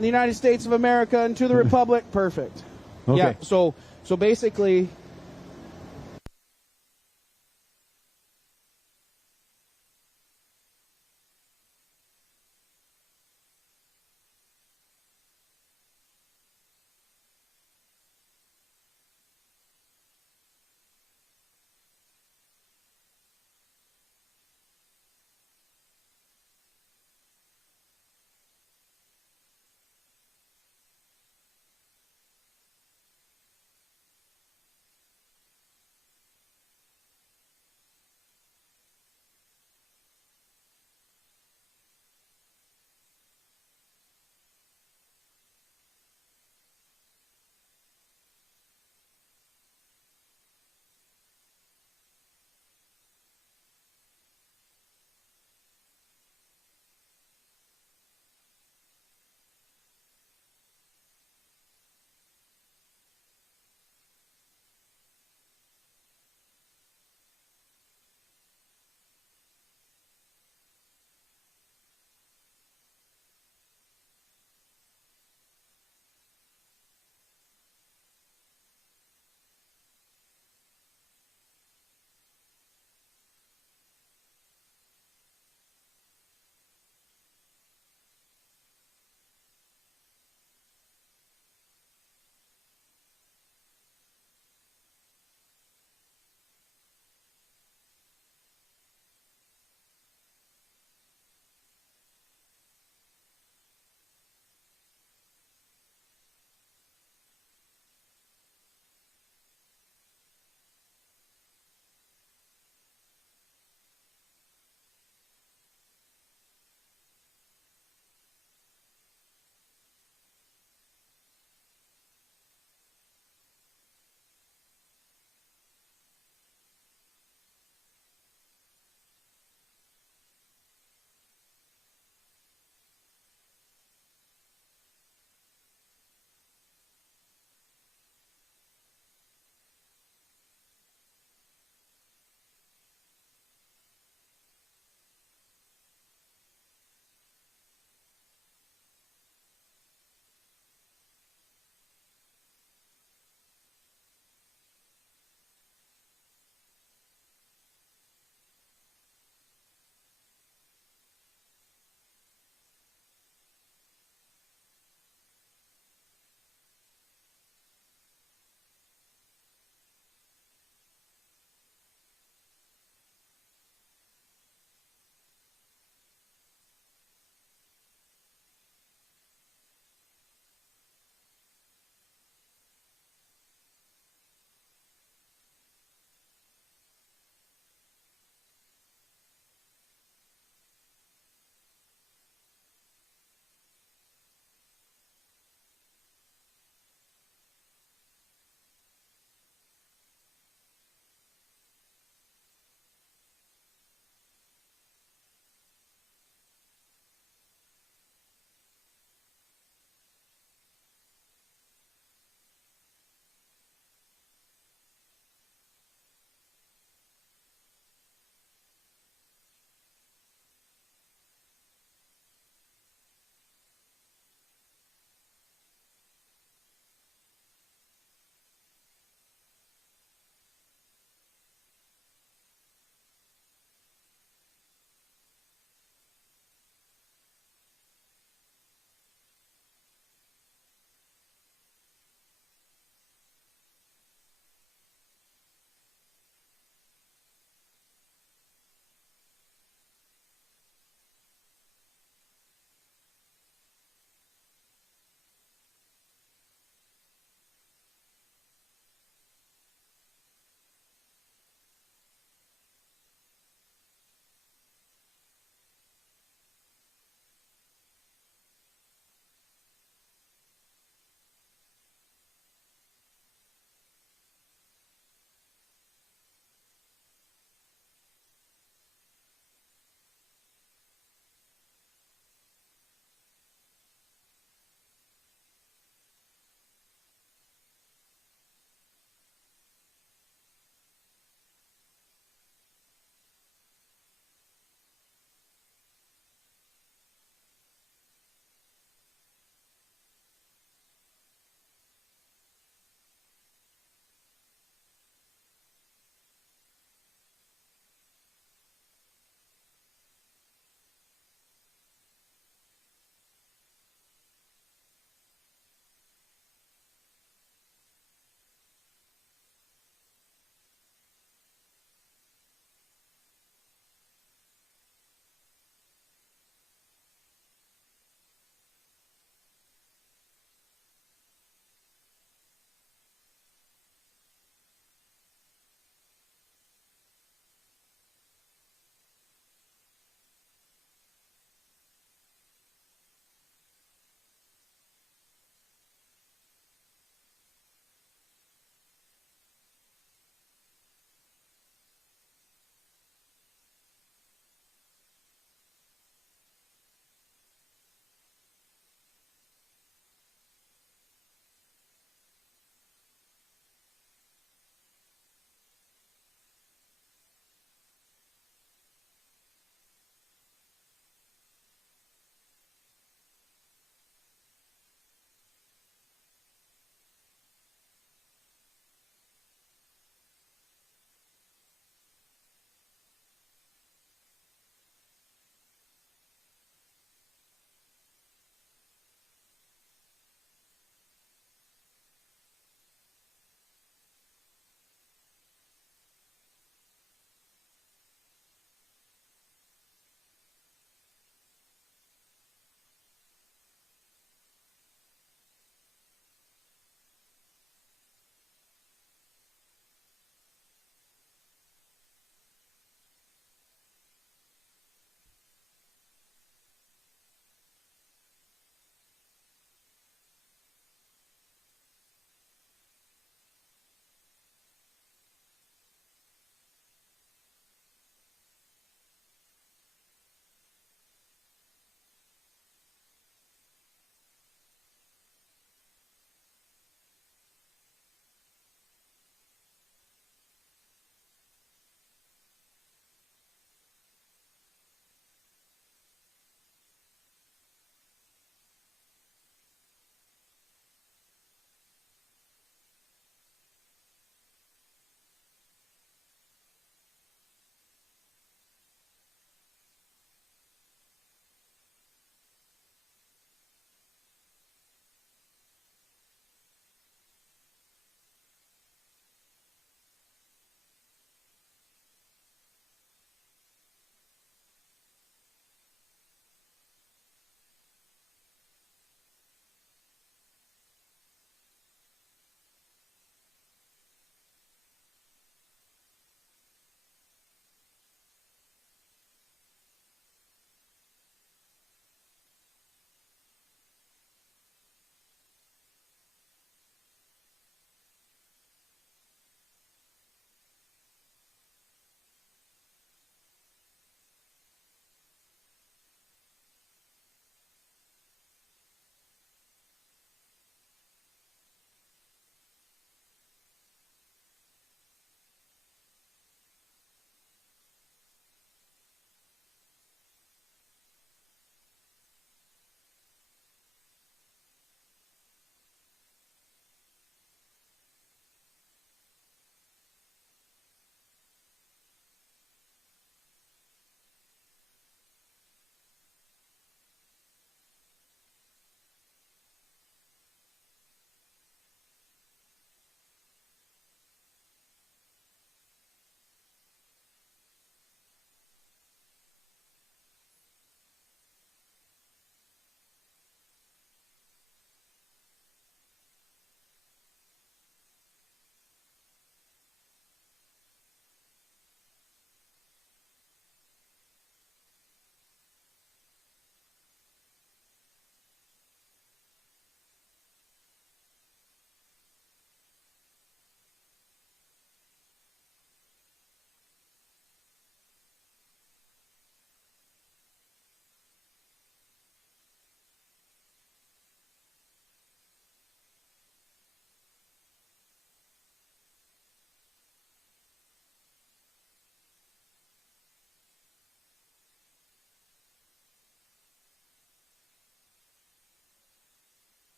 the United States of America and to the Republic. Perfect. Okay. Yeah. So basically.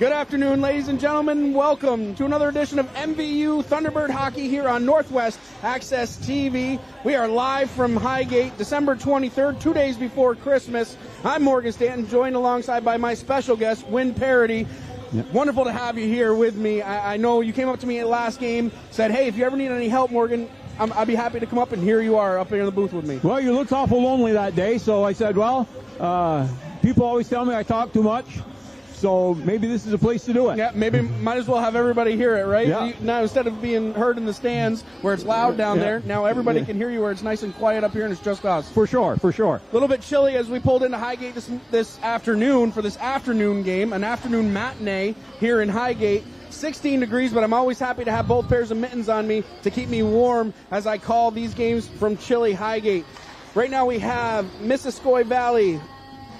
Good afternoon, ladies and gentlemen. Welcome to another edition of MVU Thunderbird Hockey here on Northwest Access TV. We are live from Highgate, December 23rd, 2 days before Christmas. I'm Morgan Stanton, joined alongside by my special guest, Win Parody. Yep. Wonderful to have you here with me. I know you came up to me at last game, said, hey, if you ever need any help, Morgan, I'd be happy to come up, and here you are up here in the booth with me. Well, you looked awful lonely that day, so I said, well, people always tell me I talk too much. So maybe this is a place to do it. Yeah, maybe might as well have everybody hear it, right? Yeah. Now, instead of being heard in the stands where it's loud down there, now everybody can hear you where it's nice and quiet up here, and it's just us. For sure, for sure. A little bit chilly as we pulled into Highgate this afternoon for this afternoon game, an afternoon matinee here in Highgate. 16 degrees, but I'm always happy to have both pairs of mittens on me to keep me warm as I call these games from chilly Highgate. Right now we have Missisquoi Valley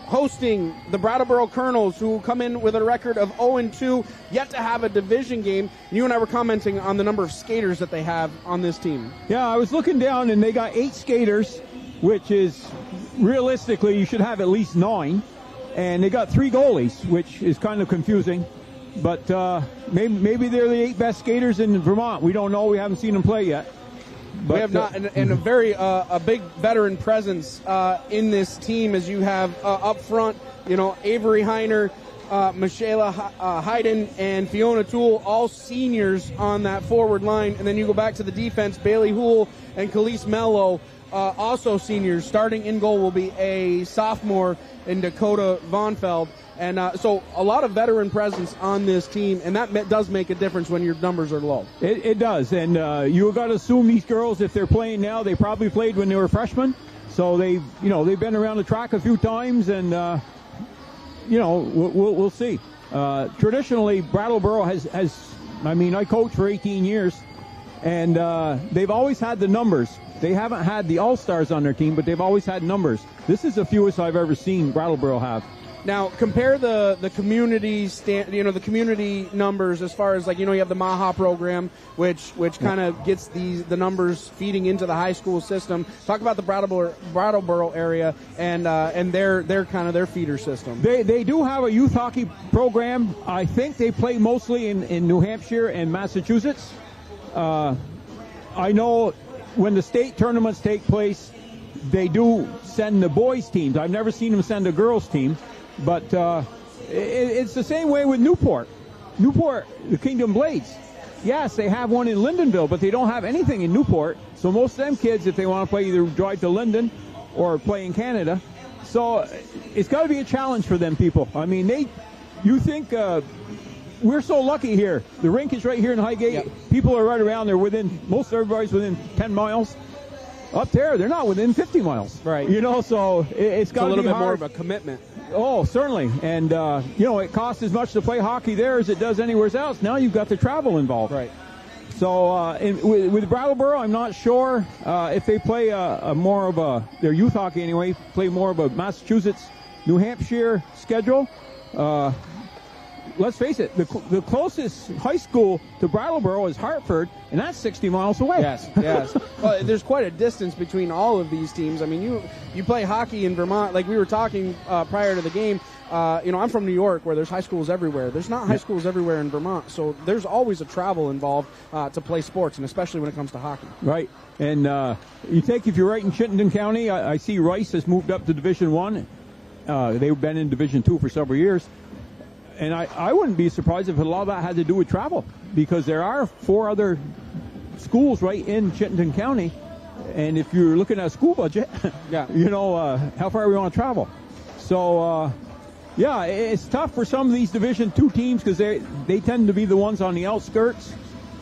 hosting the Brattleboro Colonels, who come in with a record of 0-2, yet to have a division game. You and I were commenting on the number of skaters that they have on this team. Yeah, I was looking down, and they got 8 skaters, which is, realistically, you should have at least 9. And they got 3 goalies, which is kind of confusing. But maybe they're the 8 best skaters in Vermont. We don't know. We haven't seen them play yet. But we have not, and a very a big veteran presence in this team, as you have up front, Avery Heiner, Michaela Hayden, and Fiona Toole, all seniors on that forward line. And then you go back to the defense, Bailey Houle and Khalees Mello, also seniors. Starting in goal will be a sophomore in Dakota Vonfeld. And so a lot of veteran presence on this team, and that does make a difference when your numbers are low. It does, and you've got to assume these girls, if they're playing now, they probably played when they were freshmen. So they've been around the track a few times, and we'll see. Traditionally, Brattleboro has I coached for 18 years, and they've always had the numbers. They haven't had the all-stars on their team, but they've always had numbers. This is the fewest I've ever seen Brattleboro have. Now, compare the community the community numbers as far as you have the Maha program, which kind of gets the numbers feeding into the high school system. Talk about the Brattleboro area and their kind of their feeder system. They do have a youth hockey program. I think they play mostly in New Hampshire and Massachusetts. I know when the state tournaments take place, they do send the boys teams. I've never seen them send a girls team. But it's the same way with Newport. Newport, the Kingdom Blades. Yes, they have one in Lyndonville, but they don't have anything in Newport. So most of them kids, if they want to play, either drive to Lyndon or play in Canada. So it's got to be a challenge for them people. I mean, you think we're so lucky here. The rink is right here in Highgate. Yep. People are right around there. Most everybody's within 10 miles. Up there, they're not within 50 miles. Right. So it's got to be a little bit hard. more of a commitment. Oh, certainly. And, it costs as much to play hockey there as it does anywhere else. Now you've got the travel involved. Right. So with Brattleboro, I'm not sure if they play more of their youth hockey anyway, play more of a Massachusetts, New Hampshire schedule. Let's face it, the closest high school to Brattleboro is Hartford, and that's 60 miles away. Yes. Well, there's quite a distance between all of these teams. I mean, you play hockey in Vermont, like we were talking prior to the game. I'm from New York, where there's high schools everywhere. There's not high schools everywhere in Vermont, so there's always a travel involved to play sports, and especially when it comes to hockey. Right. And if you're right in Chittenden County, I see Rice has moved up to Division I. They've been in Division II for several years. And I wouldn't be surprised if a lot of that had to do with travel, because there are 4 other schools right in Chittenden County. And if you're looking at a school budget, how far we want to travel. So, it's tough for some of these Division II teams because they tend to be the ones on the outskirts.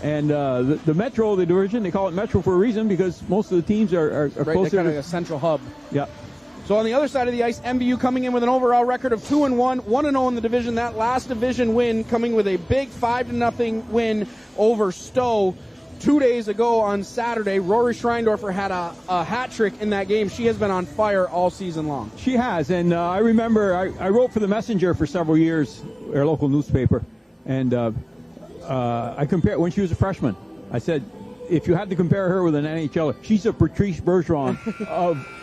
And the Metro, the division, they call it Metro for a reason, because most of the teams are right, closer. They're kind of a central hub. Yeah. So on the other side of the ice, MVU coming in with an overall record of 2-1, 1-0 in the division. That last division win coming with a big 5-0 win over Stowe 2 days ago on Saturday. Rory Schreindorfer had a hat trick in that game. She has been on fire all season long. She has, and I remember I wrote for the Messenger for several years, our local newspaper, and I compared when she was a freshman. I said, if you had to compare her with an NHLer, she's a Patrice Bergeron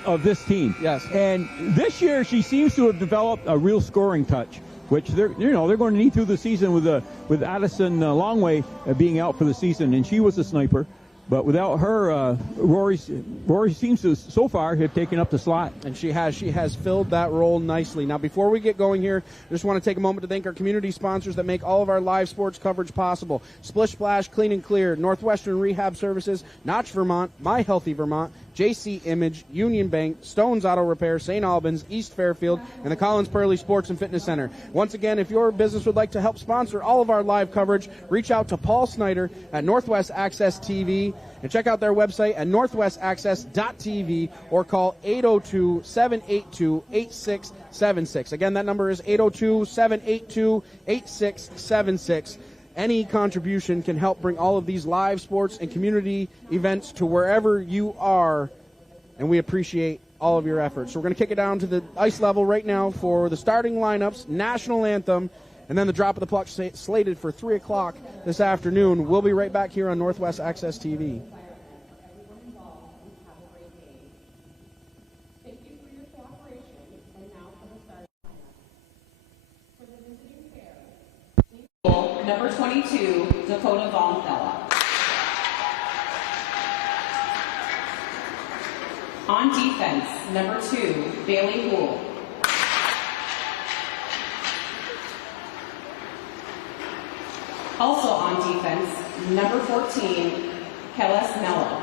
of this team. Yes. And this year she seems to have developed a real scoring touch. which they're going to need through the season with Addison Longway being out for the season, and she was a sniper. But without her, Rory seems to so far have taken up the slot. And she has filled that role nicely. Now, before we get going here, I just want to take a moment to thank our community sponsors that make all of our live sports coverage possible. Splish Splash Clean and Clear, Northwestern Rehab Services, Notch Vermont, My Healthy Vermont, JC Image, Union Bank, Stone's Auto Repair, St. Albans, East Fairfield, and the Collins Purley Sports and Fitness Center. Once again, if your business would like to help sponsor all of our live coverage, reach out to Paul Snyder at Northwest Access TV and check out their website at northwestaccess.tv or call 802-782-8676. Again, that number is 802-782-8676. Any contribution can help bring all of these live sports and community events to wherever you are, and we appreciate all of your efforts. So we're going to kick it down to the ice level right now for the starting lineups, national anthem, and then the drop of the puck slated for 3 o'clock this afternoon. We'll be right back here on Northwest Access TV. Number 22, Dakota Vonthella. On defense, number 2, Bailey Houle. Also on defense, number 14, Kellis Mello.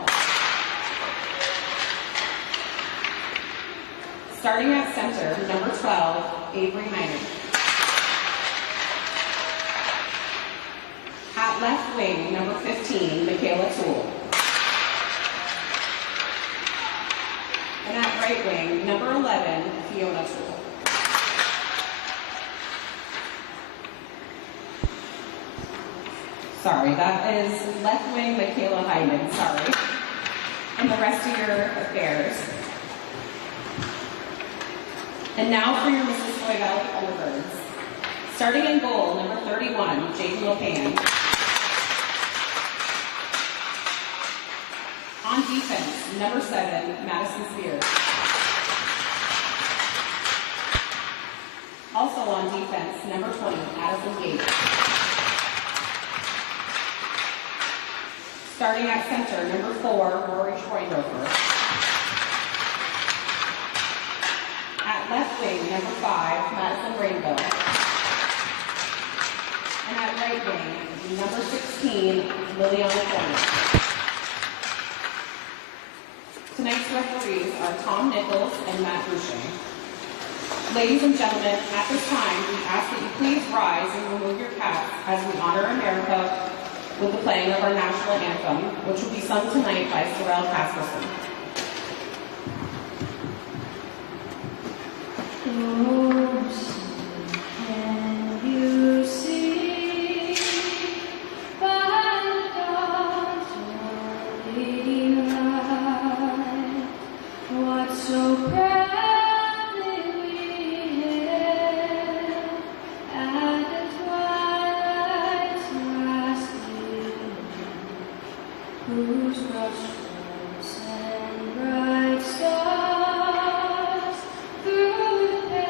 Starting at center, number 12, Avery Heinen. At left wing, number 15, Michaela Toole. And at right wing, number 11, Fiona Toole. Sorry, that is left wing, Michaela Heinen, sorry. And the rest of your affairs. And now for your Mississippi Valley Thunderbirds. Starting in goal, number 31, Jake Lopan. On defense, number 7, Madison Spears. Also on defense, number 20, Addison Gates. Starting at center, number 4, Rory Schweindhofer. At left wing, number 5, Madison Rainbow. And at right wing, number 16, Liliana Corner. Tonight's referees are Tom Nichols and Matt Boucher. Ladies and gentlemen, at this time, we ask that you please rise and remove your caps as we honor America with the playing of our national anthem, which will be sung tonight by Sorrel Casperson. Can you see by the dawn's early light what so proudly we hailed at the twilight's last gleam, whose broad stripes and bright stars through the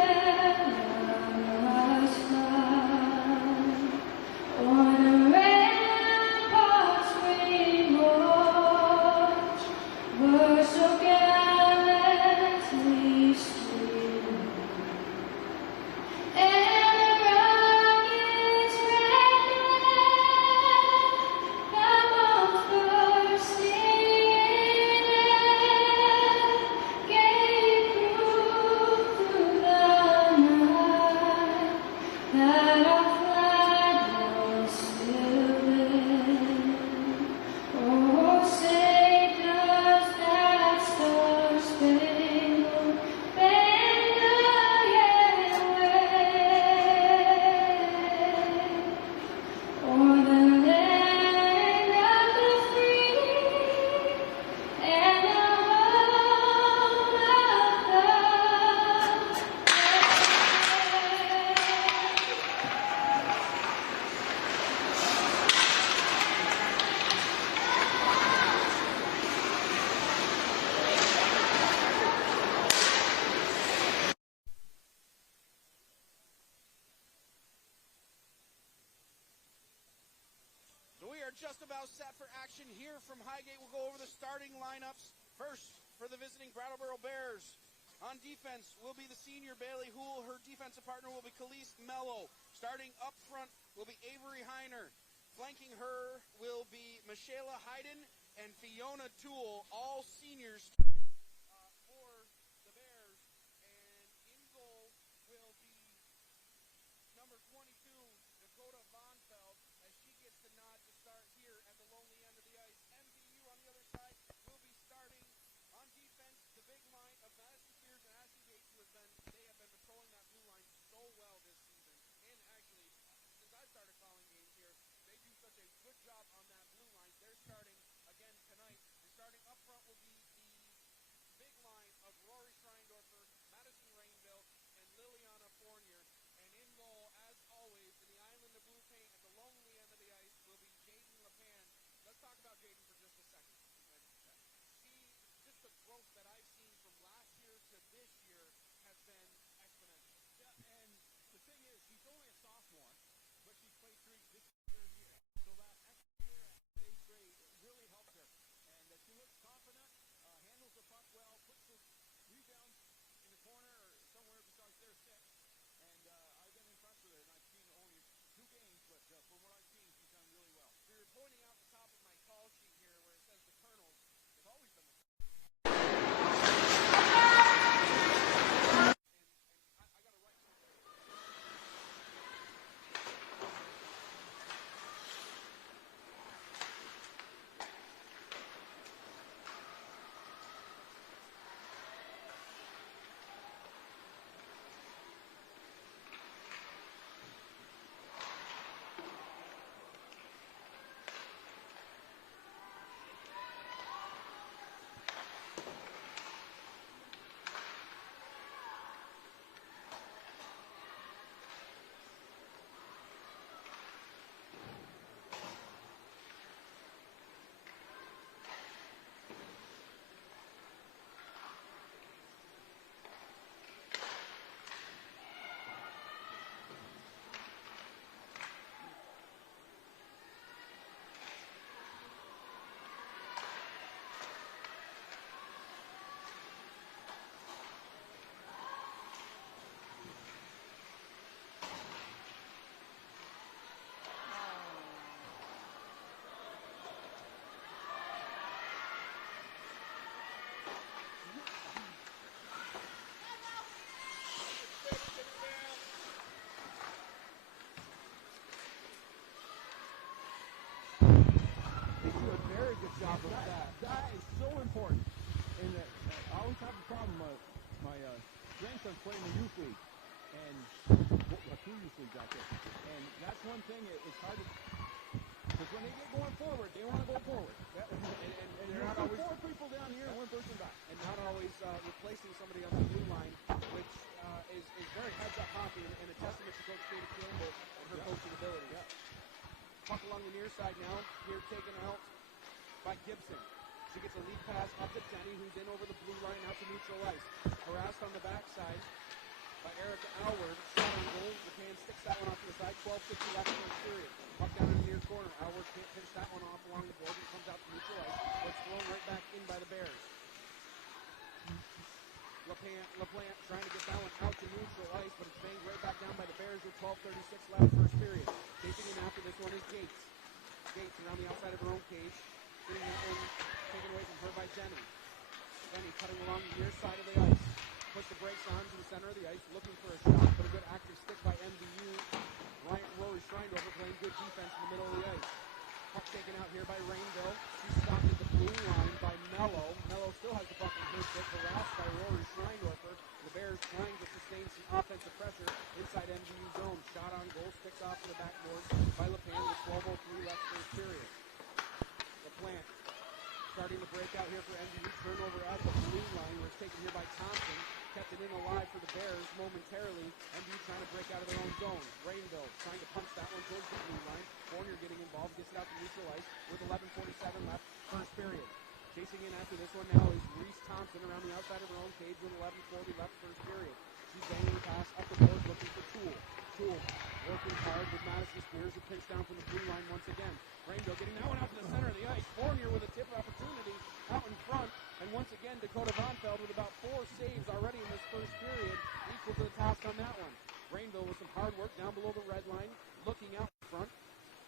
just about set for action here from Highgate. We'll go over the starting lineups. First, for the visiting Brattleboro Bears. On defense will be the senior Bailey Hool. Her defensive partner will be Khalees Mello. Starting up front will be Avery Heiner. Flanking her will be Michaela Hayden and Fiona Toole, all seniors for the Bears. And in goal will be number 22, Dakota Vonfeld, as she gets the nod to start here at the lonely end of the ice. MVU on the other side will be starting on defense. The big line of Madison Spears and Ashley Gates, they have been patrolling that blue line so well this season. And actually, since I started calling games here, they do such a good job on that blue line. They're starting again tonight. And starting up front will be the big line of Rory Schreindorfer, Madison Rainville, and Liliana Fournier. And in goal, as always, in the island of blue paint at the lonely end of the ice will be Jaden LePan. Let's talk about Jaden for just a second. Just the growth that I've seen from last year to this year has been exponential. Yeah, and the thing is, she's only a sophomore, but she's played this third year. So that extra year at 8th grade really helped her. And she looks confident, handles the puck well, puts the rebounds in the corner or somewhere besides their six. And I've been impressed with her, and I've seen only 2 games, but from what I've seen, she's done really well. So you're pointing out the top of my call sheet here where it says the Colonels. They've always been the job of that. That is so important. And I always have a problem. My grandson's playing the youth league, and 2 youth leagues out there. And that's one thing. It's hard to, because when they get going forward, they want to go forward. Yeah. And they're not always 4 people down here and 1 person back, and not always replacing somebody on the blue line, which is very heads-up hockey and a testament to Coach Katie Campbell and her coaching ability. Yeah. Puck along the near side now. Here taken out by Gibson. She gets a lead pass up to Denny, who's in over the blue line out to neutral ice. Harassed on the backside by Erica Alward. Shot on goal. McCann sticks that one off to the side. 12:50 left in the period. Puck down in the near corner. Alward can't finish that one off along the board and comes out to neutral ice. But it's thrown right back in by the Bears. LaPlante trying to get that one out to neutral ice, but it's banged right back down by the Bears with 12:36 left first period. Chasing in after this one is Gates. Gates around the outside of her own cage. Getting that one taken away from her by Jenny. Jenny cutting along the near side of the ice. Puts the brakes on to the center of the ice, looking for a shot, but a good active stick by MVU. Rory Schreindorfer playing good defense in the middle of the ice. Puck taken out here by Rainville. She's stopped at the blue line by Mello. Mello still has the puck in her stick, harassed by Rory Schreindorfer. The Bears trying to sustain some offensive pressure inside MVU zone. Shot on goal, sticks off to the backboard by LePan with 12:03 left first period. LaPlante starting to break out here for MVU. Turnover at the blue line was taken here by Thompson. Kept it in alive for the Bears momentarily. MVU trying to break out of their own zone. Rainville trying to punch that one towards the blue line. Fournier getting involved, gets it out to neutral ice with 11:47 left first period. Chasing in after this one now is Reese Thompson around the outside of her own cage with 11:40 left first period. She's banging the pass up the board looking for Toole. Working hard with Madison Spears, who pinch down from the blue line once again. Rainville getting that one though, with some hard work down below the red line, looking out front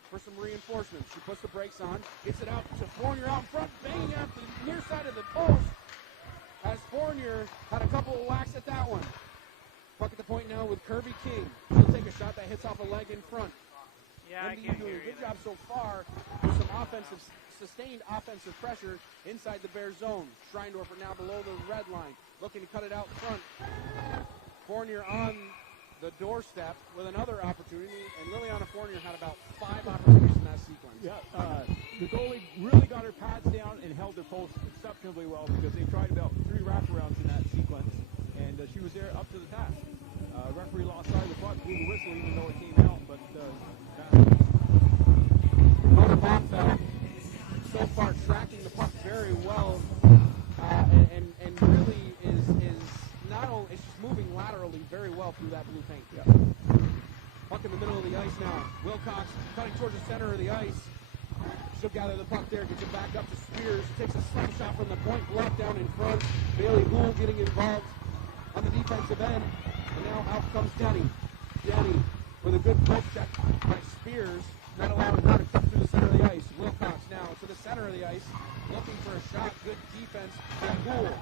for some reinforcements. She puts the brakes on, gets it out to Fournier out front, banging out the near side of the post. As Fournier had a couple of whacks at that one. Puck at the point now with Kirby King. She'll take a shot that hits off a leg in front. Yeah, I MVU can't doing hear a you good job so far with some sustained offensive pressure inside the Bear zone. Schreindorfer now below the red line, looking to cut it out front. Fournier on the doorstep with another opportunity, and Liliana Fournier had about 5 opportunities in that sequence. Yeah, the goalie really got her pads down and held her post exceptionally well because they tried about 3 wraparounds in that sequence, and she was there up to the task. Referee lost sight of the puck, blew the whistle even though it came out, but Mona Bonfeld so far tracking the puck very well, and really is not only is she's moving laterally very well through that blue paint. yeah. Puck in the middle of the ice now. Wilcox cutting towards the center of the ice. She'll gather the puck there, gets it back up to Spears, takes a slingshot from the point, blocked down in front. Bailey Gould getting involved on the defensive end. And now out comes Denny. Denny with a good poke check by Spears, not allowing her to cut through the center of the ice. Wilcox now to the center of the ice, looking for a shot. Good defense by Gould.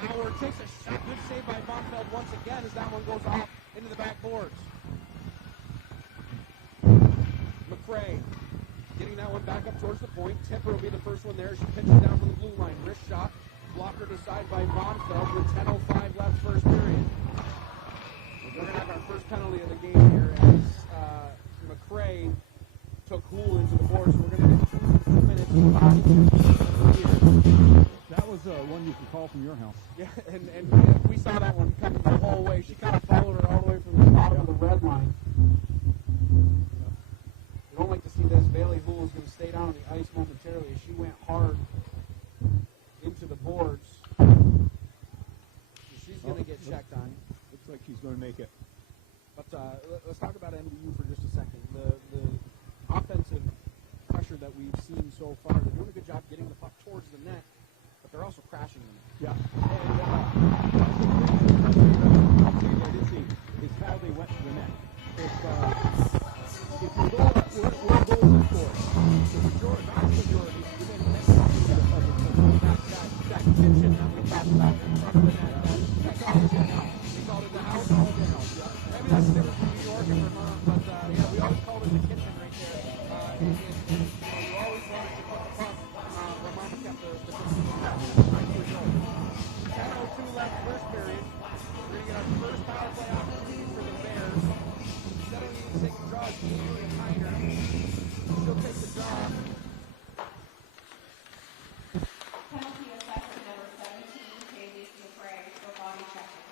Howard takes a shot. Good save by Bonfeld once again as that one goes off into the backboards. McCray getting that one back up towards the point. Tipper will be the first one there. She pitches down from the blue line. Wrist shot. Blocker aside by Bonfeld with 10:05 left first period. We're going to have our first penalty of the game here as McCray took Hool into the board. So we're going to get 2 minutes and 5 here. That was one you could call from your house. Yeah, and we saw that one coming the whole way. She kind of followed her all the way from the bottom of the red line. You don't like to see this. Bailey Hool is going to stay down on the ice momentarily as she went hard into the boards. She's going to get checked on. Looks like she's going to make it. But let's talk about MVU for just a second. The offensive pressure that we've seen so far, they're doing a good job getting the puck towards the net, but they're also crashing them. Yeah. And is how they went to the net. If you go up, we're goals scored. The vast majority, within the next that tension that we talked about in front of the net, that called it out. We called it the house, called it the house. Maybe that's the difference between New York and Vermont, but yeah, we always called it the kitchen right there. You always wanted to put the puck. Vermont kept the 10:02 left first period. We're going to get our first power play opportunity for the Bears. Instead of needing to take the draw, it's Julian Heiner. She'll take the draw. Penalty assessed to number 17, Kaylee McCray, for body checking.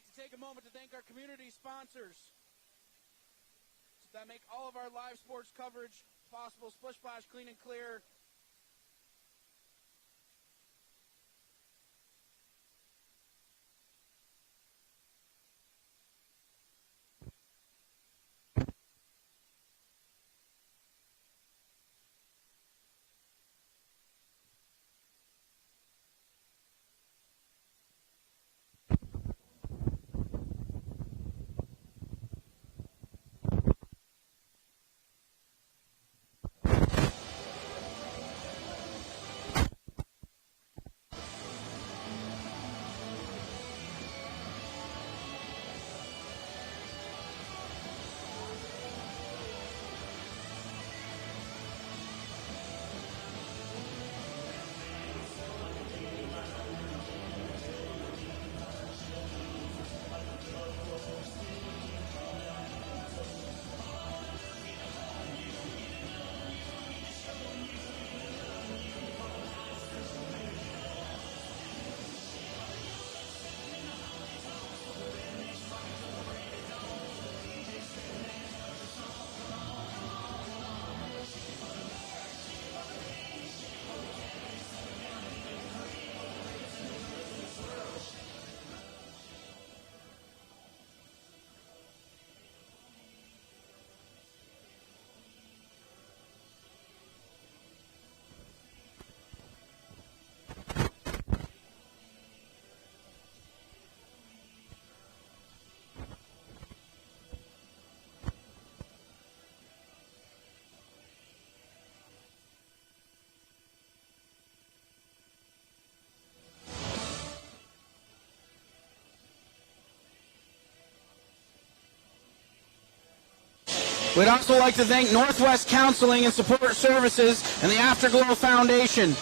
like to take a moment to thank our community sponsors that make all of our live sports coverage possible. Splish Splash Clean and Clear, we'd also like to thank Northwest Counseling and Support Services and the Afterglow Foundation.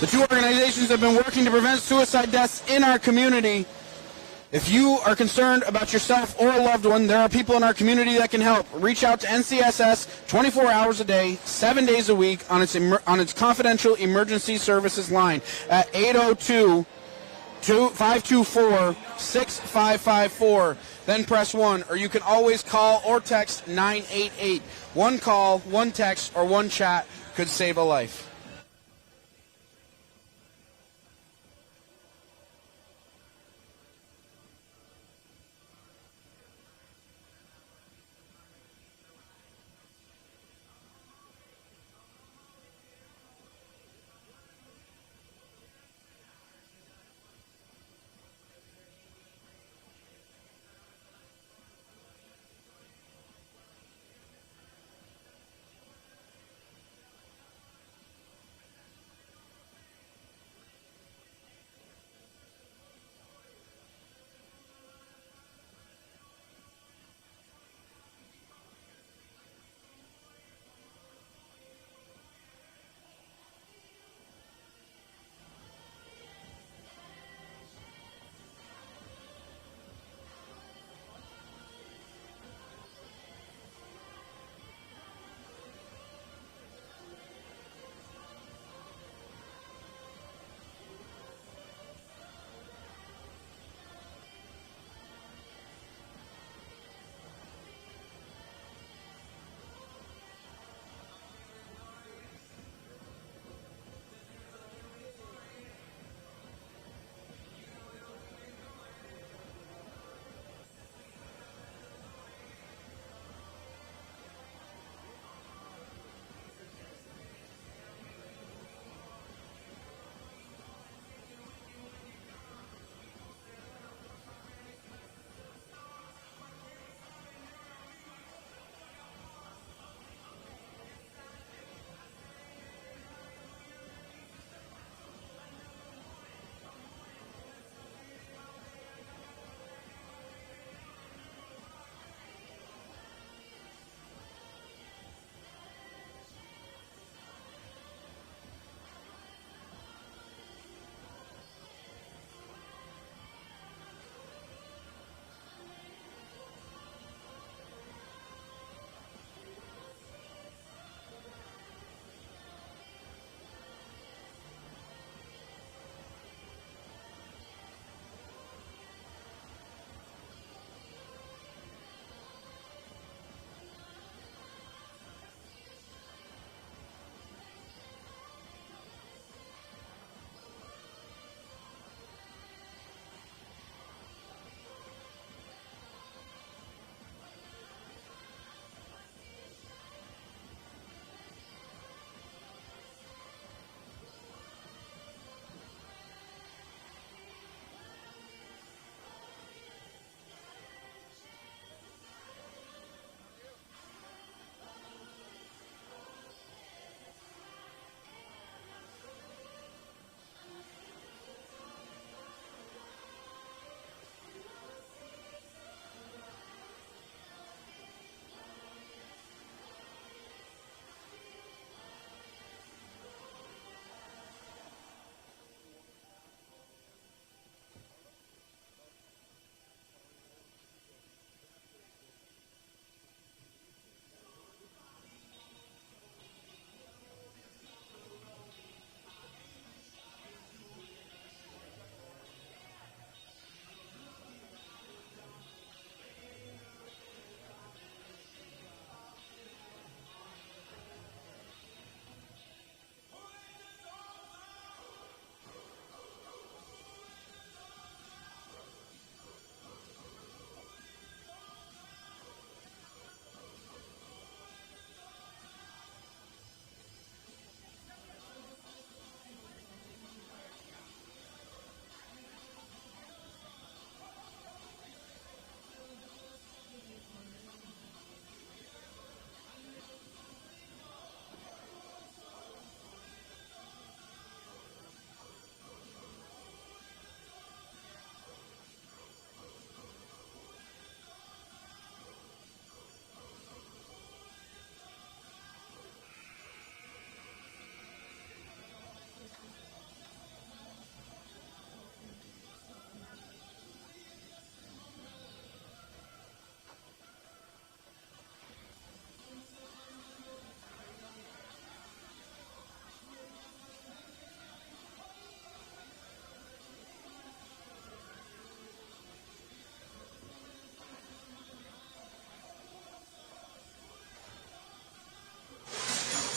The two organizations have been working to prevent suicide deaths in our community. If you are concerned about yourself or a loved one, there are people in our community that can help. Reach out to NCSS 24 hours a day, 7 days a week on its confidential emergency services line at 802-524-6554. Then press 1, or you can always call or text 988. One call, one text, or one chat could save a life.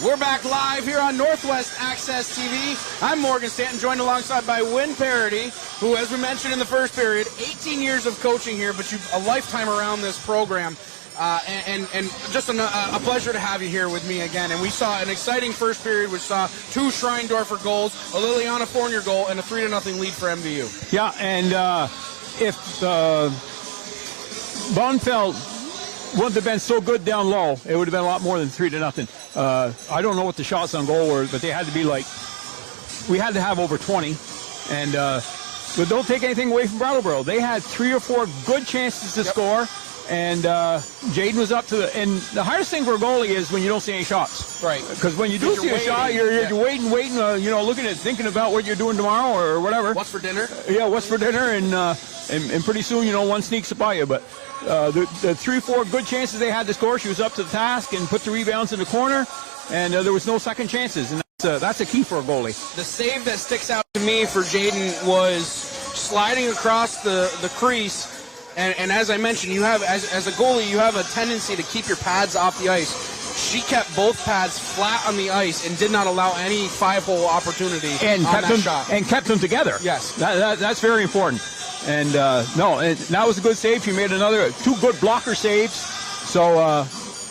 We're back live here on Northwest Access TV. I'm Morgan Stanton, joined alongside by Wynn Parody, who, as we mentioned in the first period, 18 years of coaching here, but you've a lifetime around this program. And just a pleasure to have you here with me again. And we saw an exciting first period, which saw 2 Schreindorfer goals, a Liliana Fournier goal, and a 3-0 lead for MVU. Yeah, and if Bonfeld wouldn't have been so good down low, it would have been a lot more than 3-0. I don't know what the shots on goal were, but they had to be like, we had to have over 20. And but don't take anything away from Brattleboro. They had 3 or 4 good chances to score, and Jaden was up to the. And the hardest thing for a goalie is when you don't see any shots. Right. Because when you do see a shot, you're waiting, looking at, thinking about what you're doing tomorrow or whatever. What's for dinner? Yeah, what's for dinner, and pretty soon, one sneaks up by you. But the 3-4 good chances they had to score, she was up to the task and put the rebounds in the corner, and there was no second chances, and that's a key for a goalie. The save that sticks out to me for Jaden was sliding across the crease, and as I mentioned, you have as a goalie, you have a tendency to keep your pads off the ice. She kept both pads flat on the ice and did not allow any 5-hole opportunity and on kept that them, shot. And kept them together. Yes. That's very important. And that was a good save. She made 2 good blocker saves. So,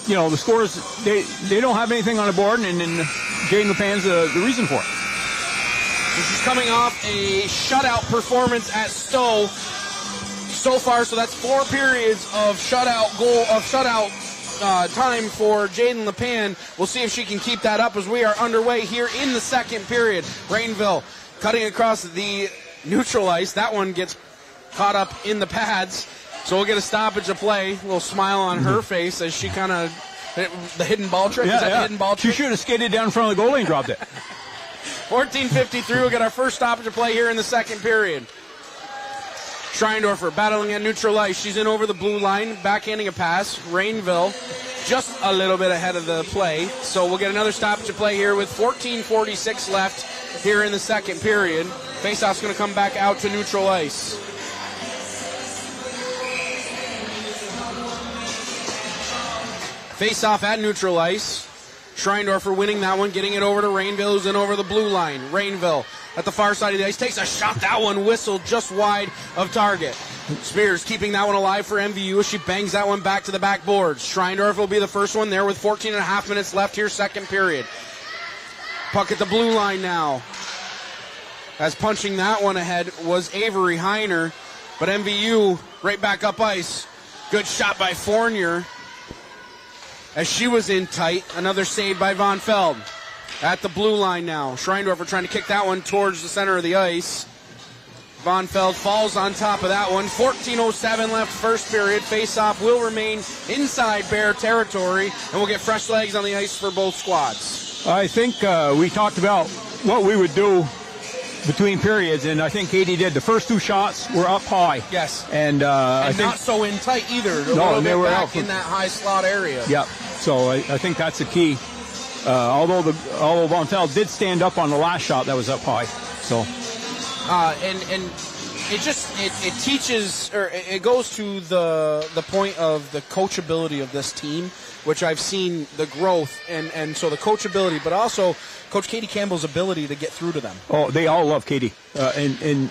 the scores, they don't have anything on the board, and Jaden LePan's the reason for it. So she's coming off a shutout performance at Stowe so far, so that's 4 periods of shutout time for Jaden LePan. We'll see if she can keep that up as we are underway here in the second period. Rainville cutting across the neutral ice. That one gets caught up in the pads, so we'll get a stoppage of play. A little smile on her face as she kind of the hidden ball trick. Yeah, is that the hidden ball trick? She should have skated down in front of the goalie and dropped it. 14:53. We'll get our first stoppage of play here in the second period. Schreindorfer battling at neutral ice. She's in over the blue line, backhanding a pass. Rainville just a little bit ahead of the play. So we'll get another stoppage of play here with 14:46 left here in the second period. Faceoff's going to come back out to neutral ice. Faceoff at neutral ice. Schreindorfer winning that one, getting it over to Rainville, who's in over the blue line. Rainville at the far side of the ice takes a shot. That one whistled just wide of target. Spears keeping that one alive for MVU as she bangs that one back to the backboards. Schreindorfer will be the first one there with 14 and a half minutes left here, second period. Puck at the blue line now. As punching that one ahead was Avery Heiner, but MVU right back up ice. Good shot by Fournier as she was in tight. Another save by Von Feld. At the blue line now. Schreindorfer trying to kick that one towards the center of the ice. Von Feld falls on top of that one. 14:07 left first period. Face-off will remain inside Bear territory, and we'll get fresh legs on the ice for both squads. I think we talked about what we would do between periods, and I think Katie did. The first 2 shots were up high. Yes. And I think not so in tight either. No, they were back out in that high slot area. Yep. So I think that's the key. Although Von Feld did stand up on the last shot that was up high. So and it teaches, or it goes to the point of the coachability of this team, which I've seen the growth and so the coachability, but also Coach Katie Campbell's ability to get through to them. Oh, they all love Katie, and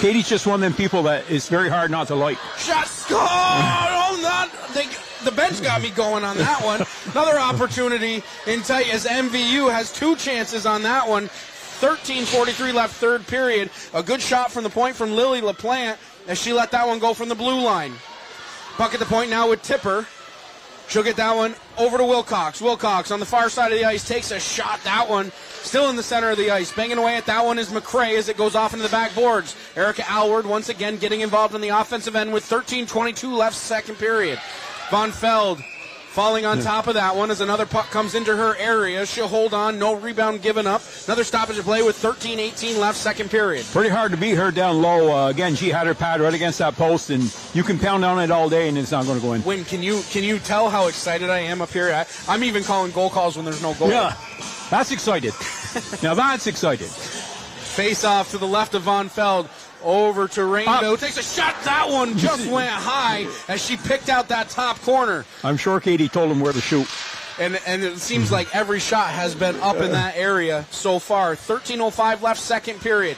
Katie's just one of them people that is very hard not to like. Shot score! The bench got me going on that one. Another opportunity in tight as MVU has 2 chances on that one. 13:43 left third period. A good shot from the point from Lily LaPlante as she let that one go from the blue line. Puck at the point now with Tipper. She'll get that one over to Wilcox. Wilcox on the far side of the ice takes a shot. That one still in the center of the ice. Banging away at that one is McCrae as it goes off into the backboards. Erica Alward once again getting involved on the offensive end with 13:22 left second period. Von Feld falling on top of that one as another puck comes into her area. She'll hold on, no rebound given up. Another stoppage of play with 13:18 left second period. Pretty hard to beat her down low. Again, she had her pad right against that post, and you can pound on it all day, and it's not going to go in. Wynn, can you tell how excited I am up here? I'm even calling goal calls when there's no goal. Yeah, that's excited. Now that's excited. Face off to the left of Von Feld. Over to Rainbow. Takes a shot. That one just went high as she picked out that top corner. I'm sure Katie told him where to shoot. And it seems like every shot has been up in that area so far. 13:05 left, second period.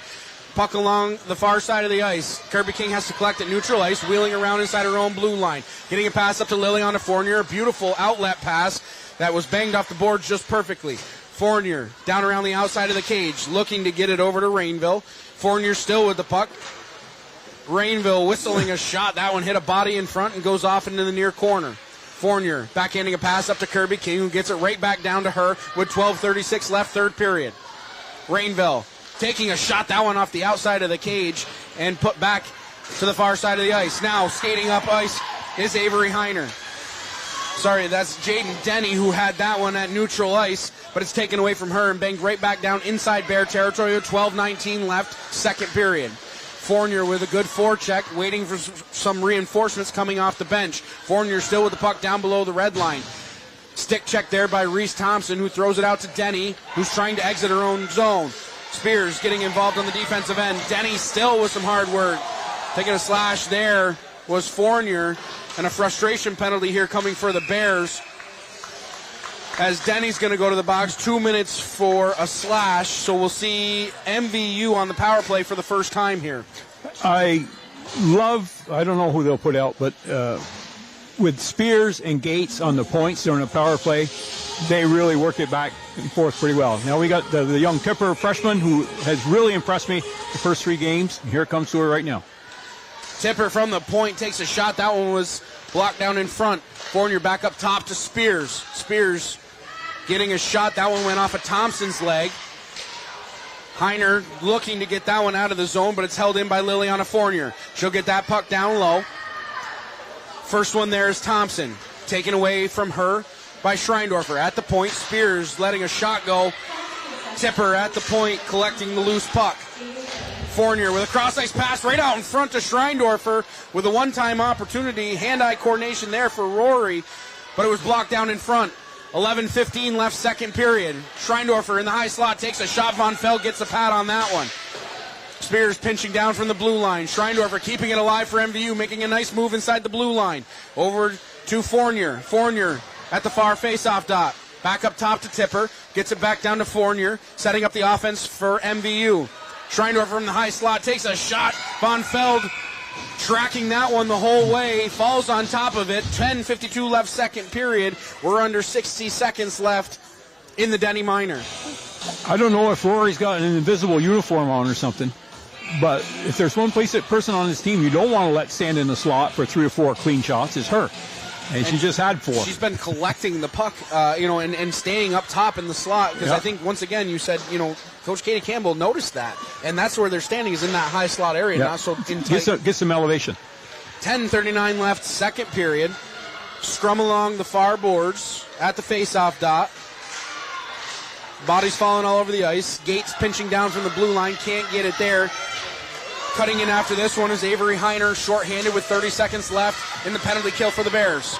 Puck along the far side of the ice. Kirby King has to collect at neutral ice, wheeling around inside her own blue line. Getting a pass up to Liliana Fournier. A beautiful outlet pass that was banged off the boards just perfectly. Fournier down around the outside of the cage, looking to get it over to Rainville. Fournier still with the puck. Rainville whistling a shot. That one hit a body in front and goes off into the near corner. Fournier backhanding a pass up to Kirby King, who gets it right back down to her with 12:36 left, third period. Rainville taking a shot, that one off the outside of the cage, and put back to the far side of the ice. Now skating up ice is Avery Heiner. Sorry, that's Jaden Denny who had that one at neutral ice, but it's taken away from her and banged right back down inside Bear territory with 12:19 left, second period. Fournier with a good forecheck, waiting for some reinforcements coming off the bench. Fournier still with the puck down below the red line. Stick check there by Reese Thompson, who throws it out to Denny, who's trying to exit her own zone. Spears getting involved on the defensive end. Denny still with some hard work. Taking a slash there was Fournier, and a frustration penalty here coming for the Bears, as Denny's going to go to the box. 2 minutes for a slash, so we'll see MVU on the power play for the first time here. I don't know who they'll put out, but with Spears and Gates on the points during the power play, they really work it back and forth pretty well. Now we got the young Tipper freshman who has really impressed me the first 3 games. Here it comes to her right now. Tipper from the point takes a shot. That one was blocked down in front. Fournier back up top to Spears. Spears getting a shot. That one went off of Thompson's leg. Heiner looking to get that one out of the zone, but it's held in by Liliana Fournier. She'll get that puck down low. First one there is Thompson. Taken away from her by Schreindorfer. At the point, Spears letting a shot go. Tipper at the point collecting the loose puck. Fournier with a cross-ice pass right out in front to Schreindorfer with a one-time opportunity. Hand-eye coordination there for Rory, but it was blocked down in front. 11:15 left, second period. Schreindorfer in the high slot takes a shot. Von Feld gets a pad on that one. Spears pinching down from the blue line. Schreindorfer keeping it alive for MVU, making a nice move inside the blue line. Over to Fournier. Fournier at the far face-off dot. Back up top to Tipper. Gets it back down to Fournier, setting up the offense for MVU. Schreindorfer from the high slot takes a shot. Von Feld tracking that one the whole way, falls on top of it. 10:52 left, second period. We're under 60 seconds left in the Denny Minor. I don't know if Rory's got an invisible uniform on or something, but if there's one person on this team you don't want to let stand in the slot for 3 or 4 clean shots, it's her. And she just had 4. She's been collecting the puck, and staying up top in the slot. Because I think, once again, you said, Coach Katie Campbell noticed that. And that's where they're standing, is in that high slot area, not so in tight. Get some elevation. 10:39 left, second period. Scrum along the far boards at the face-off dot. Bodies falling all over the ice. Gates pinching down from the blue line. Can't get it there. Cutting in after this one is Avery Heiner, shorthanded with 30 seconds left in the penalty kill for the Bears.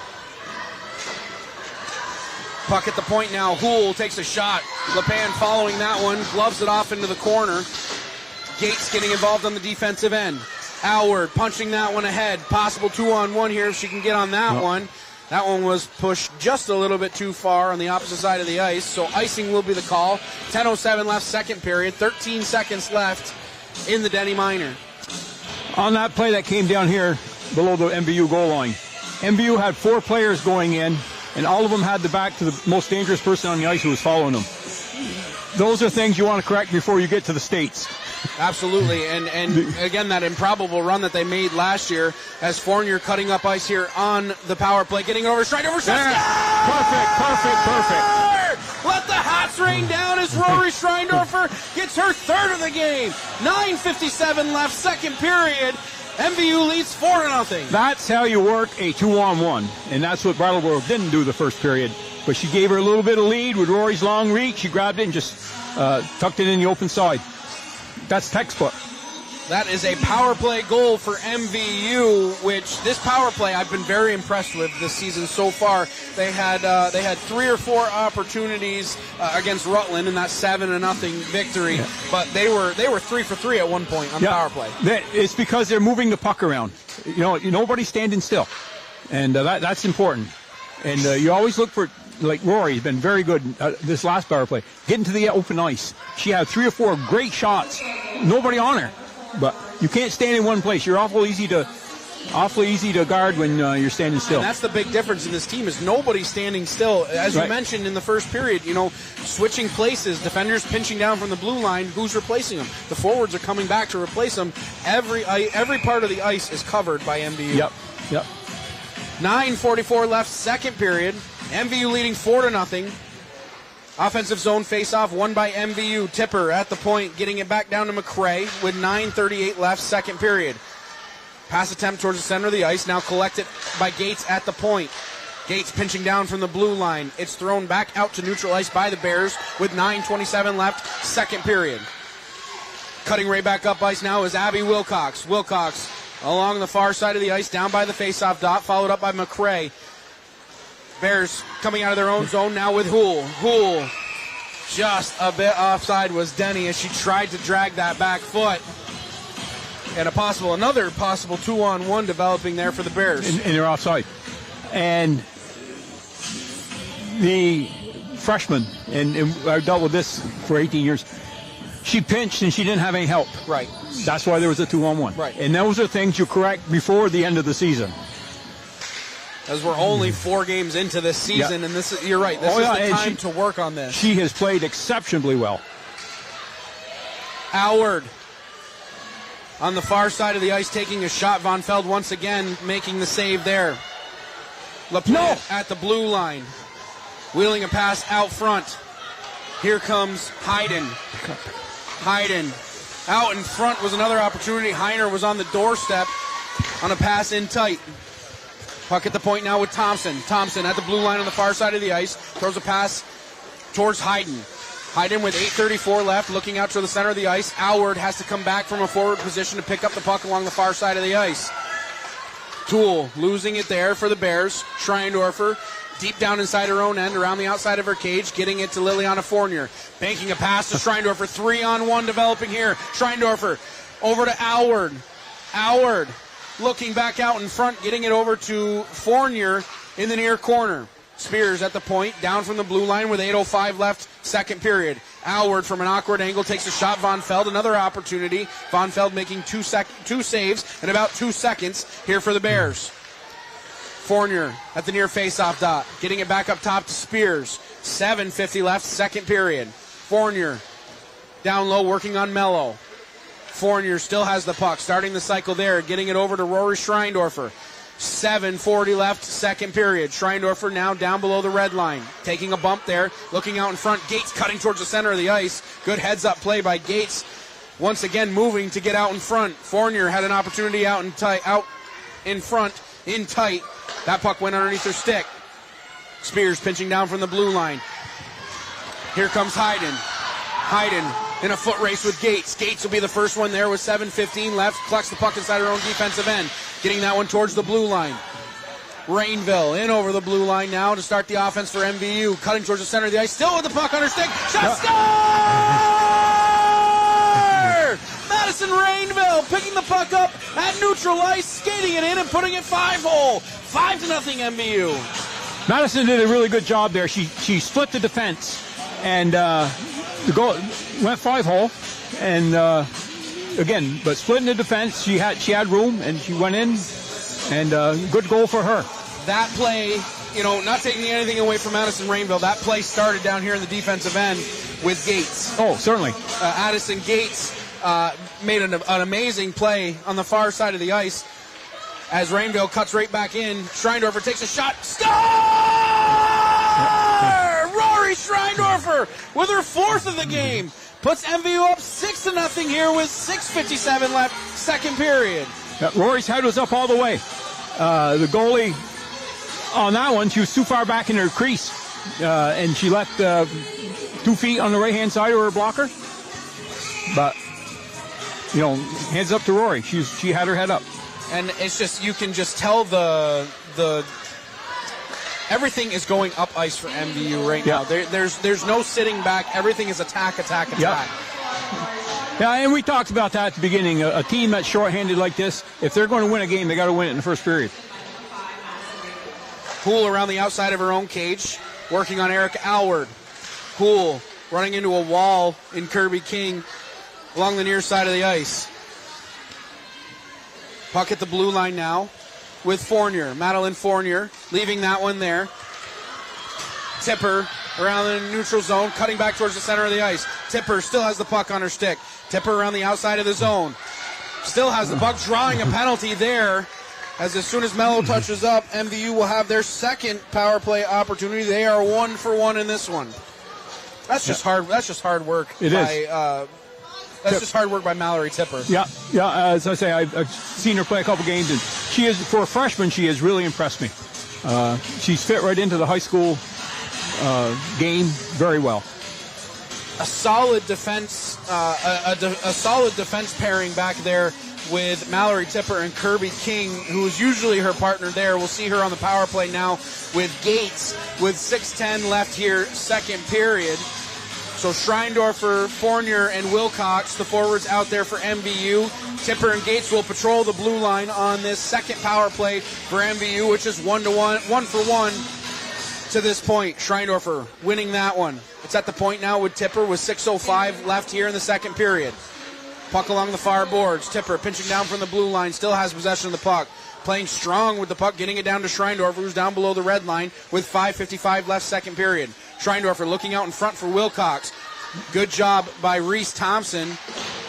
Puck at the point now. Houle takes a shot. LePan following that one, gloves it off into the corner. Gates getting involved on the defensive end. Alward punching that one ahead. Possible 2-on-1 here if she can get on that one. That one was pushed just a little bit too far on the opposite side of the ice, so icing will be the call. 10:07 left, second period. 13 seconds left in the Denny Minor. On that play that came down here below the MVU goal line, MVU had 4 players going in, and all of them had the back to the most dangerous person on the ice who was following them. Those are things you want to correct before you get to the States. Absolutely, and again, that improbable run that they made last year as Fournier cutting up ice here on the power play, getting it over Schreindorfer. Perfect. Let the hats rain down as Rory Schreindorfer gets her third of the game. 9:57 left, second period. MVU leads 4-0. That's how you work a 2-on-1, and that's what Brattleboro didn't do the first period. But she gave her a little bit of lead with Rory's long reach. She grabbed it and just tucked it in the open side. That's textbook. That is a power play goal for MVU, which this power play I've been very impressed with this season so far. They had 3 or 4 opportunities against Rutland in that 7-0 victory, but they were 3 for 3 at one point on the power play. It's because they're moving the puck around. Nobody's standing still, and that's important. And you always look for like Rory, has been very good this last power play. Getting to the open ice. She had 3 or 4 great shots. Nobody on her. But you can't stand in one place. You're awfully easy to guard when you're standing still. And that's the big difference in this team is nobody's standing still. As you mentioned in the first period, switching places, defenders pinching down from the blue line, who's replacing them? The forwards are coming back to replace them. Every part of the ice is covered by MVU. Yep. 9:44 left, second period. MVU leading 4-0. Offensive zone face-off won by MVU. Tipper at the point, getting it back down to McRae with 9:38 left, second period. Pass attempt towards the center of the ice, now collected by Gates at the point. Gates pinching down from the blue line. It's thrown back out to neutral ice by the Bears with 9:27 left, second period. Cutting right back up ice now is Abby Wilcox. Wilcox along the far side of the ice, down by the face-off dot, followed up by McRae. Bears coming out of their own zone now with Houle. Houle just a bit offside was Denny as she tried to drag that back foot. And another possible 2-on-1 developing there for the Bears. And they're offside. And the freshman, and I've dealt with this for 18 years, she pinched and she didn't have any help. Right. That's why there was a 2-on-1. Right. And those are things you correct before the end of the season. As we're only 4 games into this season, and you're right, this is the time to work on this. She has played exceptionally well. Howard on the far side of the ice taking a shot. Von Feld once again making the save there. LaPlante at the blue line. Wheeling a pass out front. Here comes Hayden. Hayden out in front was another opportunity. Heiner was on the doorstep on a pass in tight. Puck at the point now with Thompson. Thompson at the blue line on the far side of the ice. Throws a pass towards Hayden. Hayden with 8:34 left, looking out to the center of the ice. Howard has to come back from a forward position to pick up the puck along the far side of the ice. Toole losing it there for the Bears. Schreindorfer deep down inside her own end, around the outside of her cage, getting it to Liliana Fournier. Banking a pass to Schreindorfer. 3-on-1 developing here. Schreindorfer over to Howard. Howard looking back out in front, getting it over to Fournier in the near corner. Spears at the point, down from the blue line with 8:05 left, second period. Howard from an awkward angle takes a shot. Von Feld, another opportunity. Von Feld making two saves in about 2 seconds here for the Bears. Fournier at the near face-off dot, getting it back up top to Spears. 7:50 left, second period. Fournier down low, working on Mello. Fournier still has the puck, starting the cycle there, getting it over to Rory Schreindorfer. 7:40 left, second period. Schreindorfer now down below the red line, taking a bump there, looking out in front. Gates cutting towards the center of the ice. Good heads-up play by Gates. Once again moving to get out in front. Fournier had an opportunity out in front, in tight. That puck went underneath her stick. Spears pinching down from the blue line. Here comes Hayden. Hayden in a foot race with Gates. Gates will be the first one there with 7:15 left. Collects the puck inside her own defensive end. Getting that one towards the blue line. Rainville in over the blue line now to start the offense for MVU. Cutting towards the center of the ice. Still with the puck on her stick. Shot score! Madison Rainville picking the puck up at neutral ice, skating it in and putting it 5-hole. 5-0 MVU. Madison did a really good job there. She split the defense and the goal went 5-hole, and again, but splitting the defense, she had room and she went in, and good goal for her. That play, not taking anything away from Madison Rainville, that play started down here in the defensive end with Gates. Oh, certainly. Addison Gates made an amazing play on the far side of the ice as Rainville cuts right back in. Schreindorfer takes a shot. Score! Rory Schreindorfer with her 4th of the game. Puts MVU up 6-0 here with 6:57 left, second period. Rory's head was up all the way. The goalie on that one, she was too far back in her crease, and she left 2 feet on the right-hand side of her blocker. But, heads up to Rory. She had her head up. And it's just, you can just tell the everything is going up ice for MVU right now. There's no sitting back. Everything is attack. Yep. Yeah, and we talked about that at the beginning. A team that's shorthanded like this, if they're going to win a game, they got to win it in the first period. Poole around the outside of her own cage. working on Eric Alward. Hool running into a wall in Kirby King along the near side of the ice. Puck at the blue line now with Fournier. Madeline Fournier leaving that one there. Tipper around the neutral zone, cutting back towards the center of the ice. Tipper still has the puck on her stick. Tipper around the outside of the zone. Still has the puck, drawing a penalty there. As soon as Mello touches up, MVU will have their second power play opportunity. They are 1 for 1 in this one. That's just hard. That's just hard work. It by, is. That's just hard work by Mallory Tipper. Yeah. As I say, I've seen her play a couple games, and she is, for a freshman, she has really impressed me. She's fit right into the high school game very well. A solid defense, a solid defense pairing back there with Mallory Tipper and Kirby King, who is usually her partner there. We'll see her on the power play now with Gates with 6:10 left here, second period. So Schreindorfer, Fournier, and Wilcox, the forwards out there for MVU. Tipper and Gates will patrol the blue line on this second power play for MVU, which is 1-1, 1 for 1 to this point. Schreindorfer winning that one. It's at the point now with Tipper with 6:05 left here in the second period. Puck along the far boards. Tipper pinching down from the blue line, still has possession of the puck. Playing strong with the puck, getting it down to Schreindorfer, who's down below the red line with 5:55 left second period. Schreindorfer looking out in front for Wilcox. Good job by Reese Thompson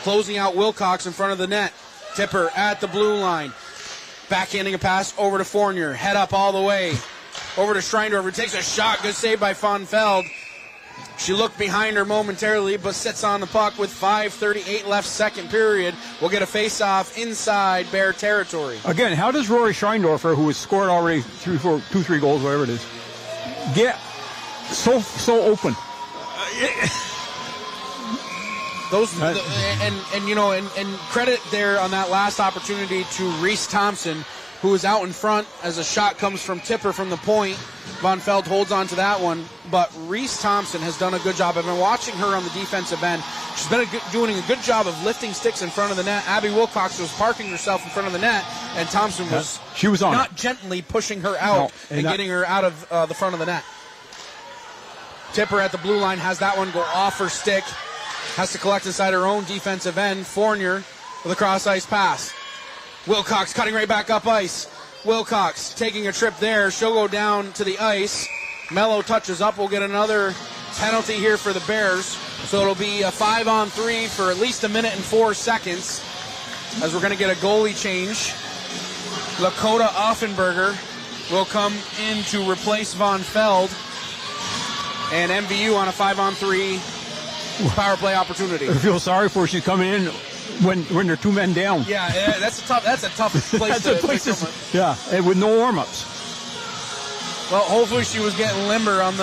closing out Wilcox in front of the net. Tipper at the blue line. Backhanding a pass over to Fournier. Head up all the way. Over to Schreindorfer. Takes a shot. Good save by Von Feld. She looked behind her momentarily, but sits on the puck with 5:38 left second period. We'll get a face-off inside Bear territory. Again, how does Rory Schreindorfer, who has scored already 2-3 goals, whatever it is, get so open? And credit there on that last opportunity to Reese Thompson, who is out in front as a shot comes from Tipper from the point. Von Feld holds on to that one, but Reese Thompson has done a good job. I've been watching her on the defensive end. She's been doing a good job of lifting sticks in front of the net. Abby Wilcox was parking herself in front of the net, and Thompson was not gently pushing her out and getting her out of the front of the net. Tipper at the blue line has that one go off her stick. Has to collect inside her own defensive end. Fournier with a cross-ice pass. Wilcox cutting right back up ice. Wilcox taking a trip there. She'll go down to the ice. Mello touches up. We'll get another penalty here for the Bears. So it'll be a 5-on-3 for at least 1 minute and 4 seconds as we're going to get a goalie change. Lakota Offenberger will come in to replace Von Feld. And MVU on a 5-on-3 power play opportunity. I feel sorry for her. She's coming in when there are 2 men down. Yeah, that's a tough place to yeah, and with no warm-ups. Well, hopefully she was getting limber on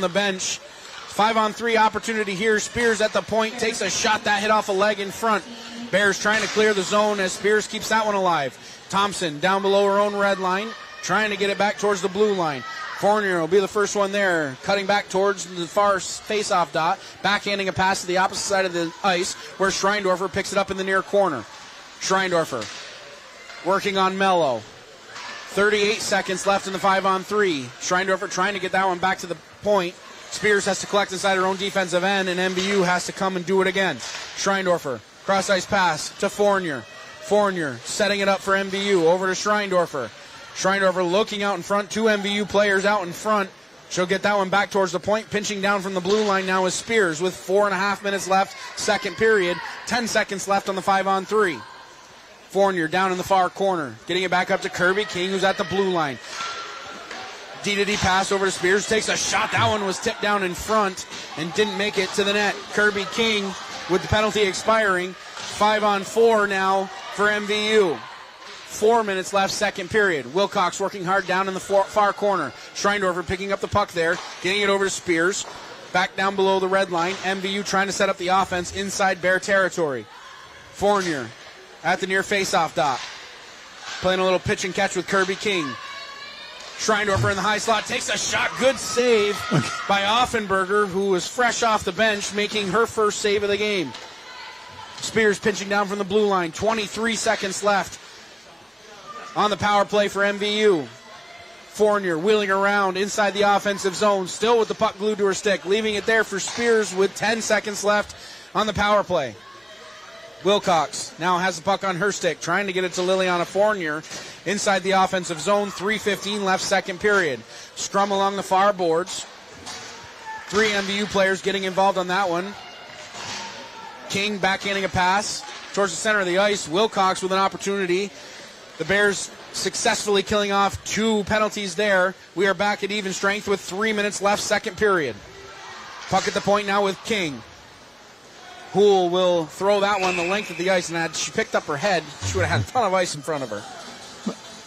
the bench. 5-on-3 opportunity here. Spears at the point takes a shot that hit off a leg in front. Bears trying to clear the zone as Spears keeps that one alive. Thompson down below her own red line, trying to get it back towards the blue line. Fournier will be the first one there, cutting back towards the far face-off dot, backhanding a pass to the opposite side of the ice, where Schreindorfer picks it up in the near corner. Schreindorfer working on Mello. 38 seconds left in the 5-on-3. Schreindorfer trying to get that one back to the point. Spears has to collect inside her own defensive end, and MVU has to come and do it again. Schreindorfer, cross-ice pass to Fournier. Fournier setting it up for MVU, over to Schreindorfer. Schreindorfer looking out in front, 2 MVU players out in front. She'll get that one back towards the point. Pinching down from the blue line now is Spears with 4.5 minutes left, second period. 10 seconds left on the 5-on-3. Fournier down in the far corner, getting it back up to Kirby King, who's at the blue line. D-to-D pass over to Spears, takes a shot. That one was tipped down in front and didn't make it to the net. Kirby King with the penalty expiring. 5-on-4 now for MVU. 4 minutes left, second period. Wilcox working hard down in the far corner. Schreindorfer picking up the puck there, getting it over to Spears. Back down below the red line. MVU trying to set up the offense inside Bear territory. Fournier at the near face-off dot. Playing a little pitch and catch with Kirby King. Schreindorfer in the high slot takes a shot. Good save by Offenberger, who is fresh off the bench, making her first save of the game. Spears pinching down from the blue line. 23 seconds left on the power play for MVU. Fournier wheeling around inside the offensive zone, still with the puck glued to her stick, leaving it there for Spears with 10 seconds left on the power play. Wilcox now has the puck on her stick, trying to get it to Liliana Fournier inside the offensive zone. 3:15 left, second period. Scrum along the far boards. 3 MVU players getting involved on that one. King backhanding a pass towards the center of the ice. Wilcox with an opportunity. The Bears successfully killing off 2 penalties there. We are back at even strength with 3 minutes left, second period. Puck at the point now with King. Houle will throw that one the length of the ice, and had she picked up her head, she would have had a ton of ice in front of her.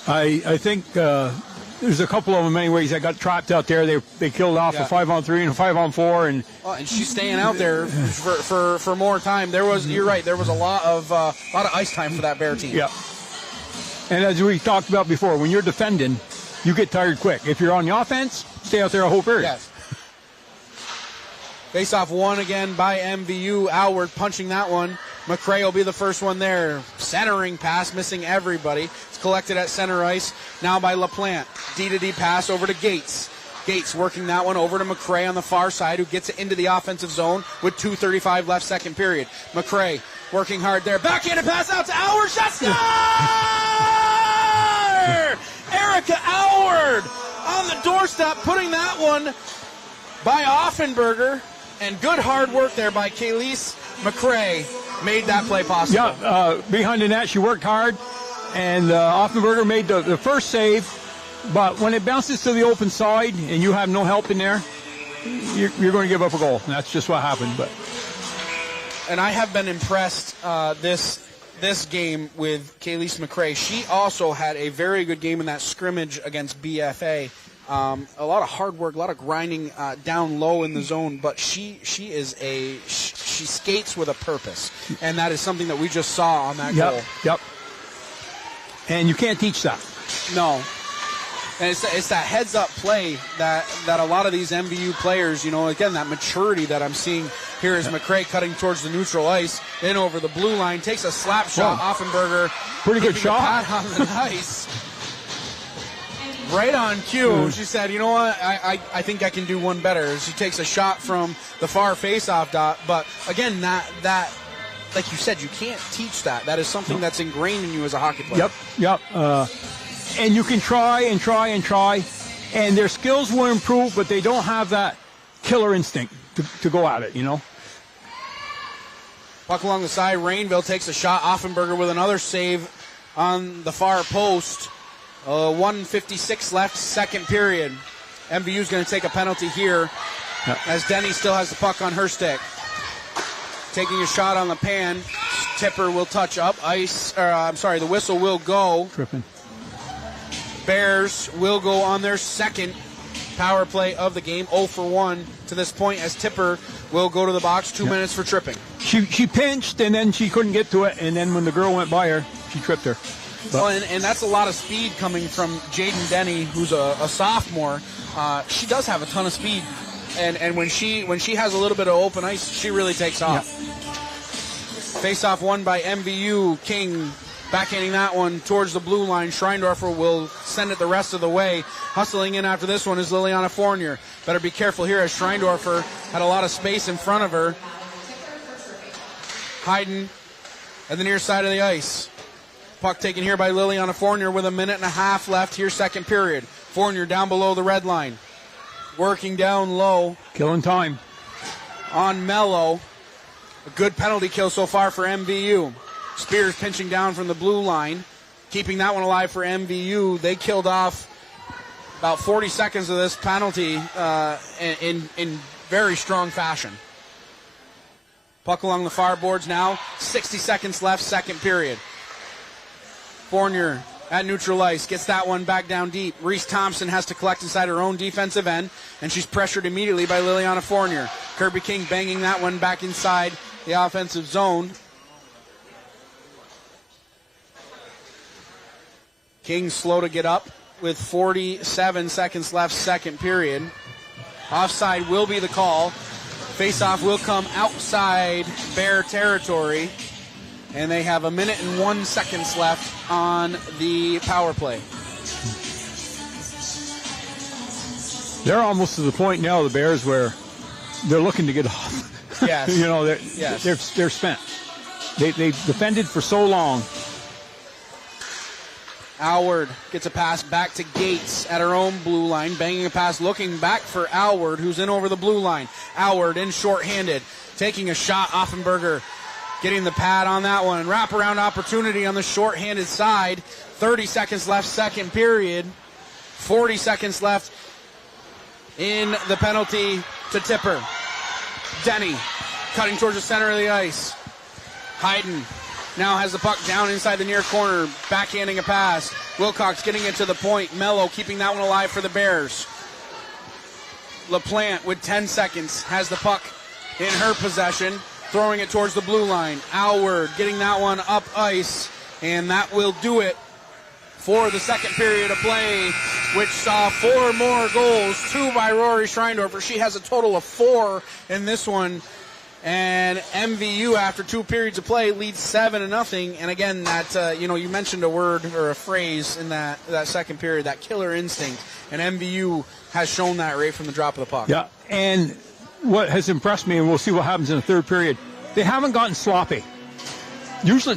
I think there's a couple of them anyways that got trapped out there. They killed off a 5-on-3 and a 5-on-4, and she's staying out there for more time. You're right. There was a lot of ice time for that Bear team. Yeah. And as we talked about before, when you're defending, you get tired quick. If you're on the offense, stay out there a whole period. Yes. Face-off won again by MVU. Alward punching that one. McCray will be the first one there. Centering pass, missing everybody. It's collected at center ice. Now by LaPlante. D-to-D pass over to Gates. Gates working that one over to McCray on the far side, who gets it into the offensive zone with 2:35 left, second period. McCray working hard there. Backhanded pass out to Alward. Shot score! Erica Alward on the doorstep, putting that one by Offenberger. And good hard work there by Kayleese McCray made that play possible. Yeah, behind the net, she worked hard, and Offenberger made the first save. But when it bounces to the open side and you have no help in there, you're going to give up a goal. And that's just what happened. And I have been impressed this game with Kayleese McCray. She also had a very good game in that scrimmage against BFA. A lot of hard work, a lot of grinding down low in the zone, but she skates with a purpose, and that is something that we just saw on that goal. Yep. And you can't teach that. No. And it's that heads-up play that a lot of these MVU players, again, that maturity that I'm seeing here is McCray cutting towards the neutral ice, in over the blue line, takes a slap shot. Offenberger. Pretty good shot. On the ice. Right on cue. She said, you know what, I think I can do one better. She takes a shot from the far face-off dot. But, again, that like you said, you can't teach that. That is something that's ingrained in you as a hockey player. Yep. And you can try and try and try, and their skills will improve, but they don't have that killer instinct to go at it, Puck along the side. Rainville takes a shot. Offenberger with another save on the far post. 1:56 left, second period. MVU's going to take a penalty here as Denny still has the puck on her stick. Taking a shot on the pan. Tipper will touch up ice. The whistle will go. Tripping. Bears will go on their second power play of the game, 0 for 1 to this point, as Tipper will go to the box. 2 minutes for tripping. She pinched, and then she couldn't get to it, and then when the girl went by her, she tripped her. And that's a lot of speed coming from Jaden Denny, who's a sophomore. She does have a ton of speed, and when she has a little bit of open ice, she really takes off. Face-off won by MVU. King backhanding that one towards the blue line. Schreindorfer will send it the rest of the way. Hustling in after this one is Liliana Fournier. Better be careful here, as Schreindorfer had a lot of space in front of her. Hayden at the near side of the ice. Puck taken here by Liliana Fournier with 1.5 minutes left here, second period. Fournier down below the red line. Working down low. Killing time. On Mello. A good penalty kill so far for MVU. Spears pinching down from the blue line. Keeping that one alive for MVU. They killed off about 40 seconds of this penalty in very strong fashion. Puck along the far boards now. 60 seconds left, second period. Fournier at neutral ice gets that one back down deep. Reese Thompson has to collect inside her own defensive end, and she's pressured immediately by Liliana Fournier. Kirby King banging that one back inside the offensive zone. King slow to get up with 47 seconds left, second period. Offside will be the call. Face-off will come outside Bear territory. And they have 1 minute and 1 second left on the power play. They're almost to the point now, the Bears, where they're looking to get off. Yes. You know, Yes. they're spent. They defended for so long. Alward gets a pass back to Gates at her own blue line, banging a pass, looking back for Alward, who's in over the blue line. Alward in shorthanded, taking a shot. Offenberger getting the pad on that one. Wraparound opportunity on the shorthanded side. 30 seconds left, second period. 40 seconds left in the penalty to Tipper. Denny cutting towards the center of the ice. Hayden now has the puck down inside the near corner, backhanding a pass. Wilcox getting it to the point. Mello keeping that one alive for the Bears. LaPlante with 10 seconds has the puck in her possession, throwing it towards the blue line. Alward getting that one up ice, and that will do it for the second period of play, which saw 4 more goals, 2 by Rory Schreindorfer. She has a total of 4 in this one. And MVU, after 2 periods of play, leads 7-0. And again, that you mentioned a word or a phrase in that second period, that killer instinct. And MVU has shown that right from the drop of the puck. Yeah, and what has impressed me, and we'll see what happens in the third period, they haven't gotten sloppy. Usually,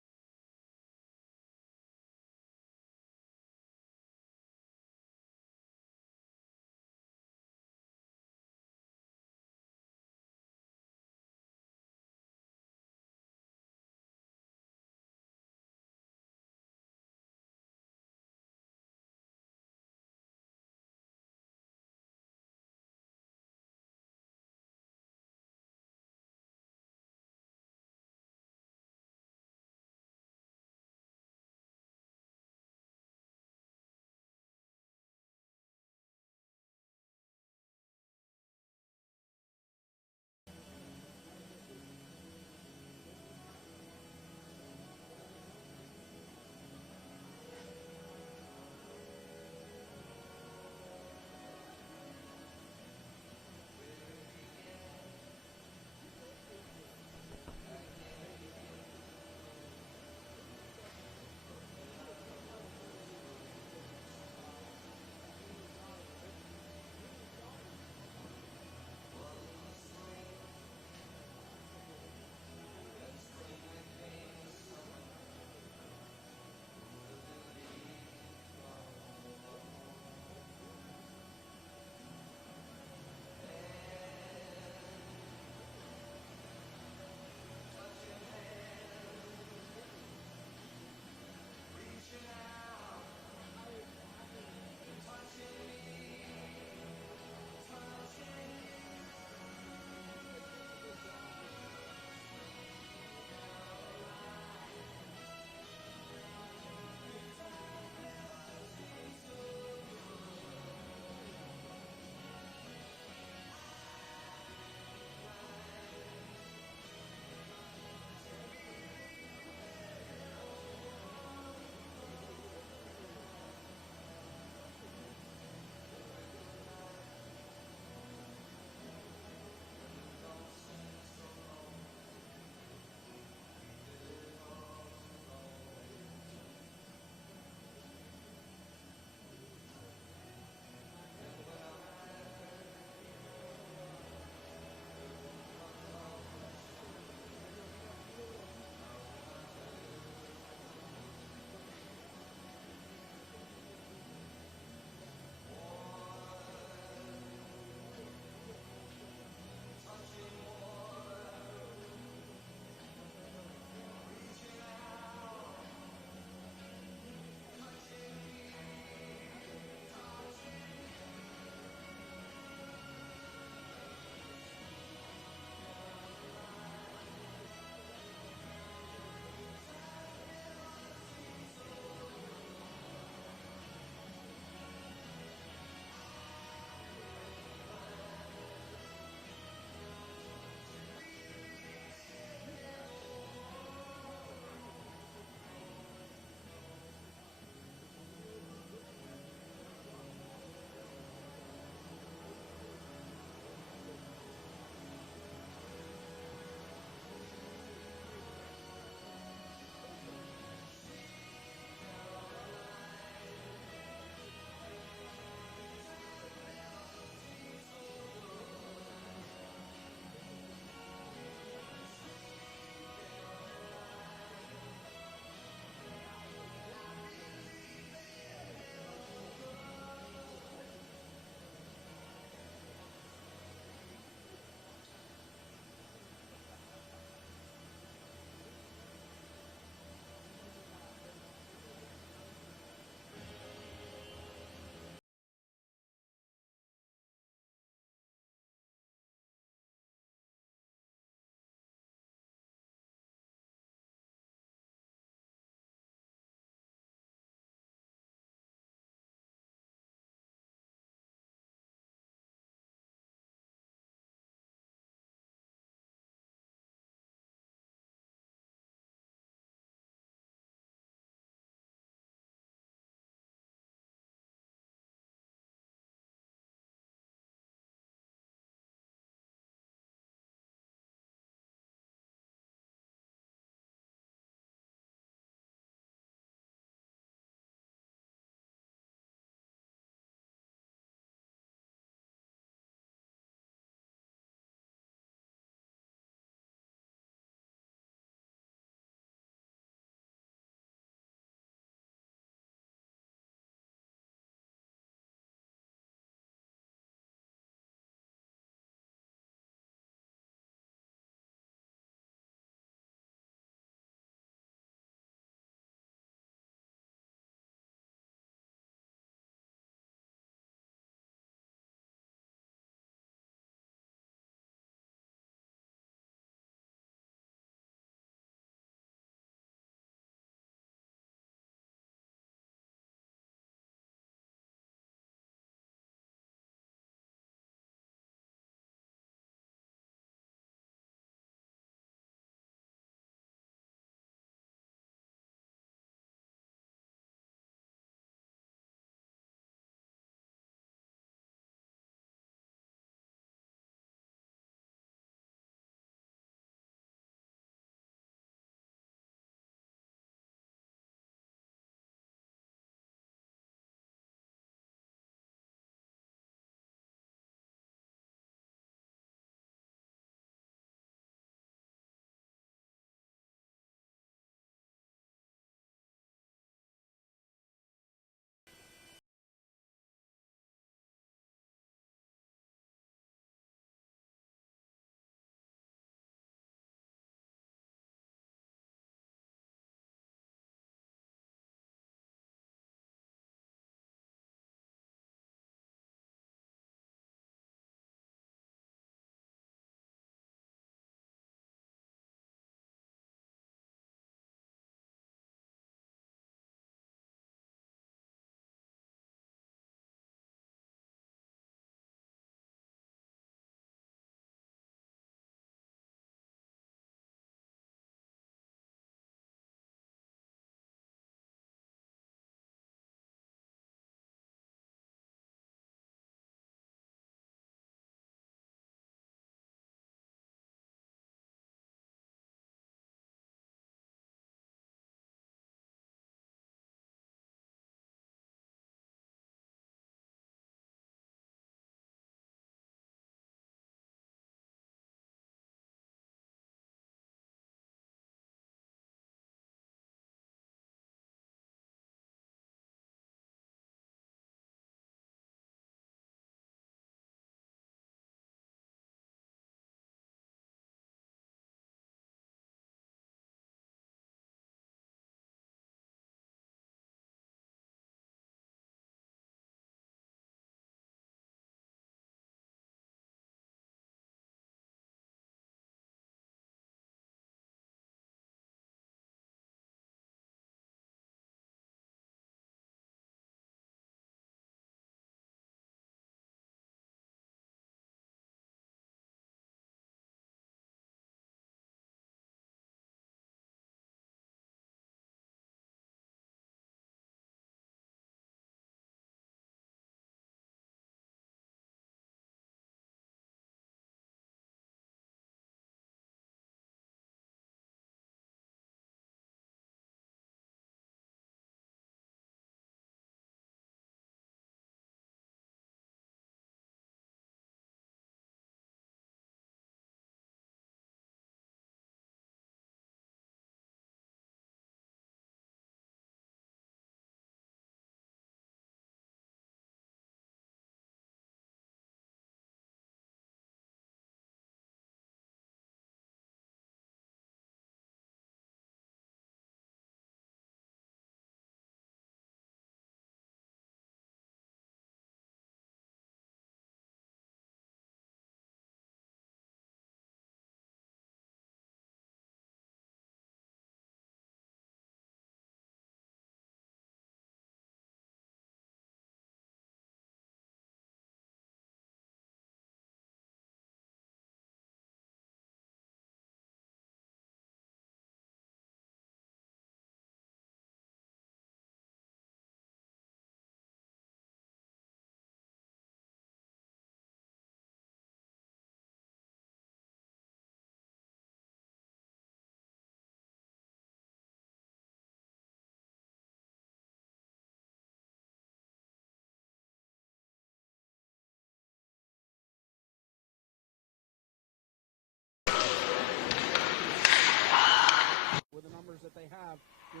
numbers that they have, you're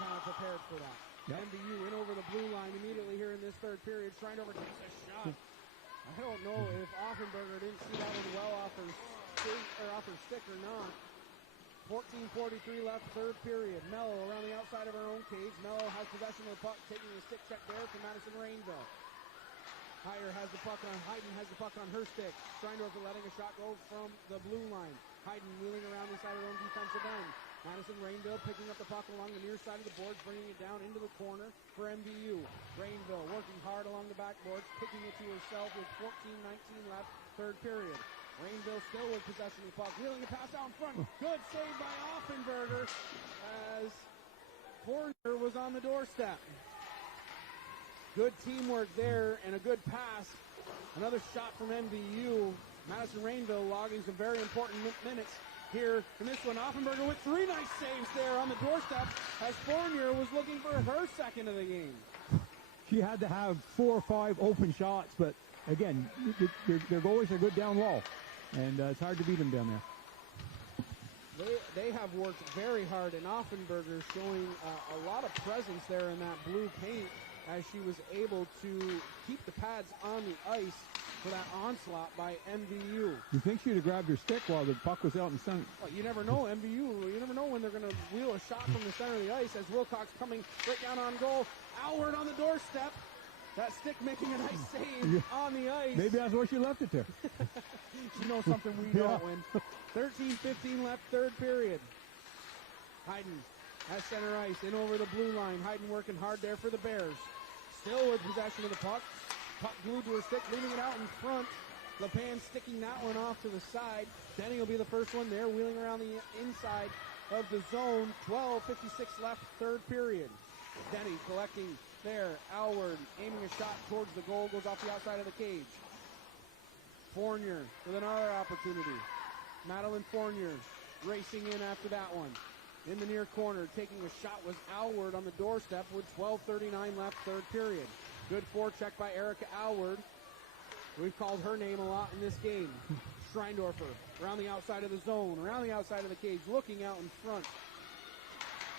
kind of prepared for that. Yep. MVU in over the blue line immediately here in this third period. Schreindorfer takes a shot. I don't know if Offenberger didn't see that one well off her stick or not. 14:43 left, third period. Mello around the outside of her own cage. Mello has possession of the puck, taking a stick check there from Madison Rainville. Hayden has the puck on her stick. Schreindorfer letting a shot go from the blue line. Hayden wheeling around inside her own defensive end. Madison Rainville picking up the puck along the near side of the boards, bringing it down into the corner for MVU. Rainville working hard along the backboards, picking it to herself with 14:19 left, third period. Rainville still with possession of the puck, wheeling a pass out in front. Good save by Offenberger as Fournier was on the doorstep. Good teamwork there and a good pass. Another shot from MVU. Madison Rainville logging some very important minutes here in this one. Offenberger with 3 nice saves there on the doorstep as Fournier was looking for her second of the game. She had to have 4 or 5 open shots, but again, their goalies are good down low, and it's hard to beat them down there. They have worked very hard, and Offenberger showing a lot of presence there in that blue paint as she was able to keep the pads on the ice for that onslaught by MVU. You think she'd have grabbed her stick while the puck was out in center? Well, you never know, MVU. You never know when they're going to wheel a shot from the center of the ice as Wilcox coming right down on goal. Alward on the doorstep. That stick making a nice save on the ice. Maybe that's where she left it there. She knows something we don't win. 13:15 left, third period. Hayden at center ice, in over the blue line. Hayden working hard there for the Bears. Still with possession of the puck. Puck glued to her stick, leaving it out in front. LePan sticking that one off to the side. Denny will be the first one there, wheeling around the inside of the zone. 12:56 left, third period. Denny collecting there. Alward aiming a shot towards the goal, goes off the outside of the cage. Fournier with another opportunity. Madeline Fournier racing in after that one. In the near corner, taking a shot was Alward on the doorstep with 12:39 left, third period. Good forecheck by Erica Alward. We've called her name a lot in this game. Schreindorfer around the outside of the zone, around the outside of the cage, looking out in front.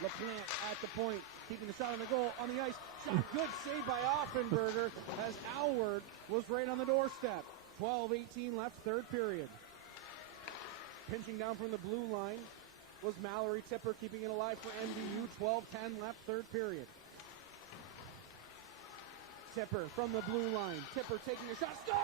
LaPlante at the point, keeping the shot on the goal, on the ice. Shot, good save by Offenberger as Alward was right on the doorstep. 12:18 left, third period. Pinching down from the blue line was Mallory Tipper, keeping it alive for MVU. 12:10 left, third period. Tipper from the blue line. Tipper taking a shot. Score!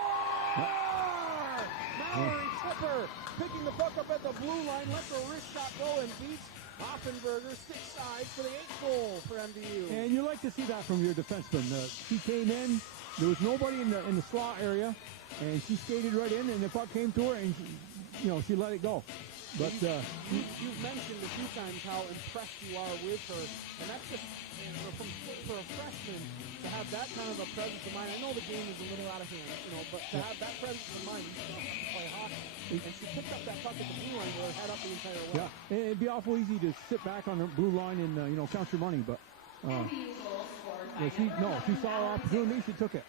Mallory Tipper picking the puck up at the blue line, lets a wrist shot go and beats Offenberger stick side for the 8th goal for MVU. And you like to see that from your defenseman. She came in, there was nobody in the slot area, and she skated right in, and the puck came to her, and she let it go. But you've mentioned a few times how impressed you are with her, and that's just for a freshman to have that kind of a presence of mind. I know the game is a little out of hand, but to have that presence of mind, you still have to play hockey. And she picked up that puck at the blue line with her head up the entire way. Yeah, it'd be awful easy to sit back on the blue line and count your money, but she saw an opportunity, she took it.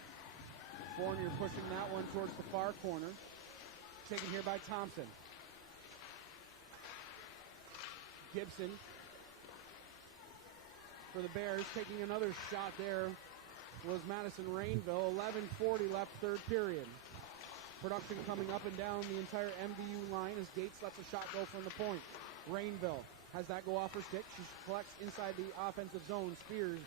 Fournier pushing that one towards the far corner, taken here by Thompson. Gibson for the Bears, taking another shot there was Madison Rainville. 11:40 left, third period. Production coming up and down the entire MVU line as Gates lets a shot go from the point. Rainville has that go off her stick. She collects inside the offensive zone. Spears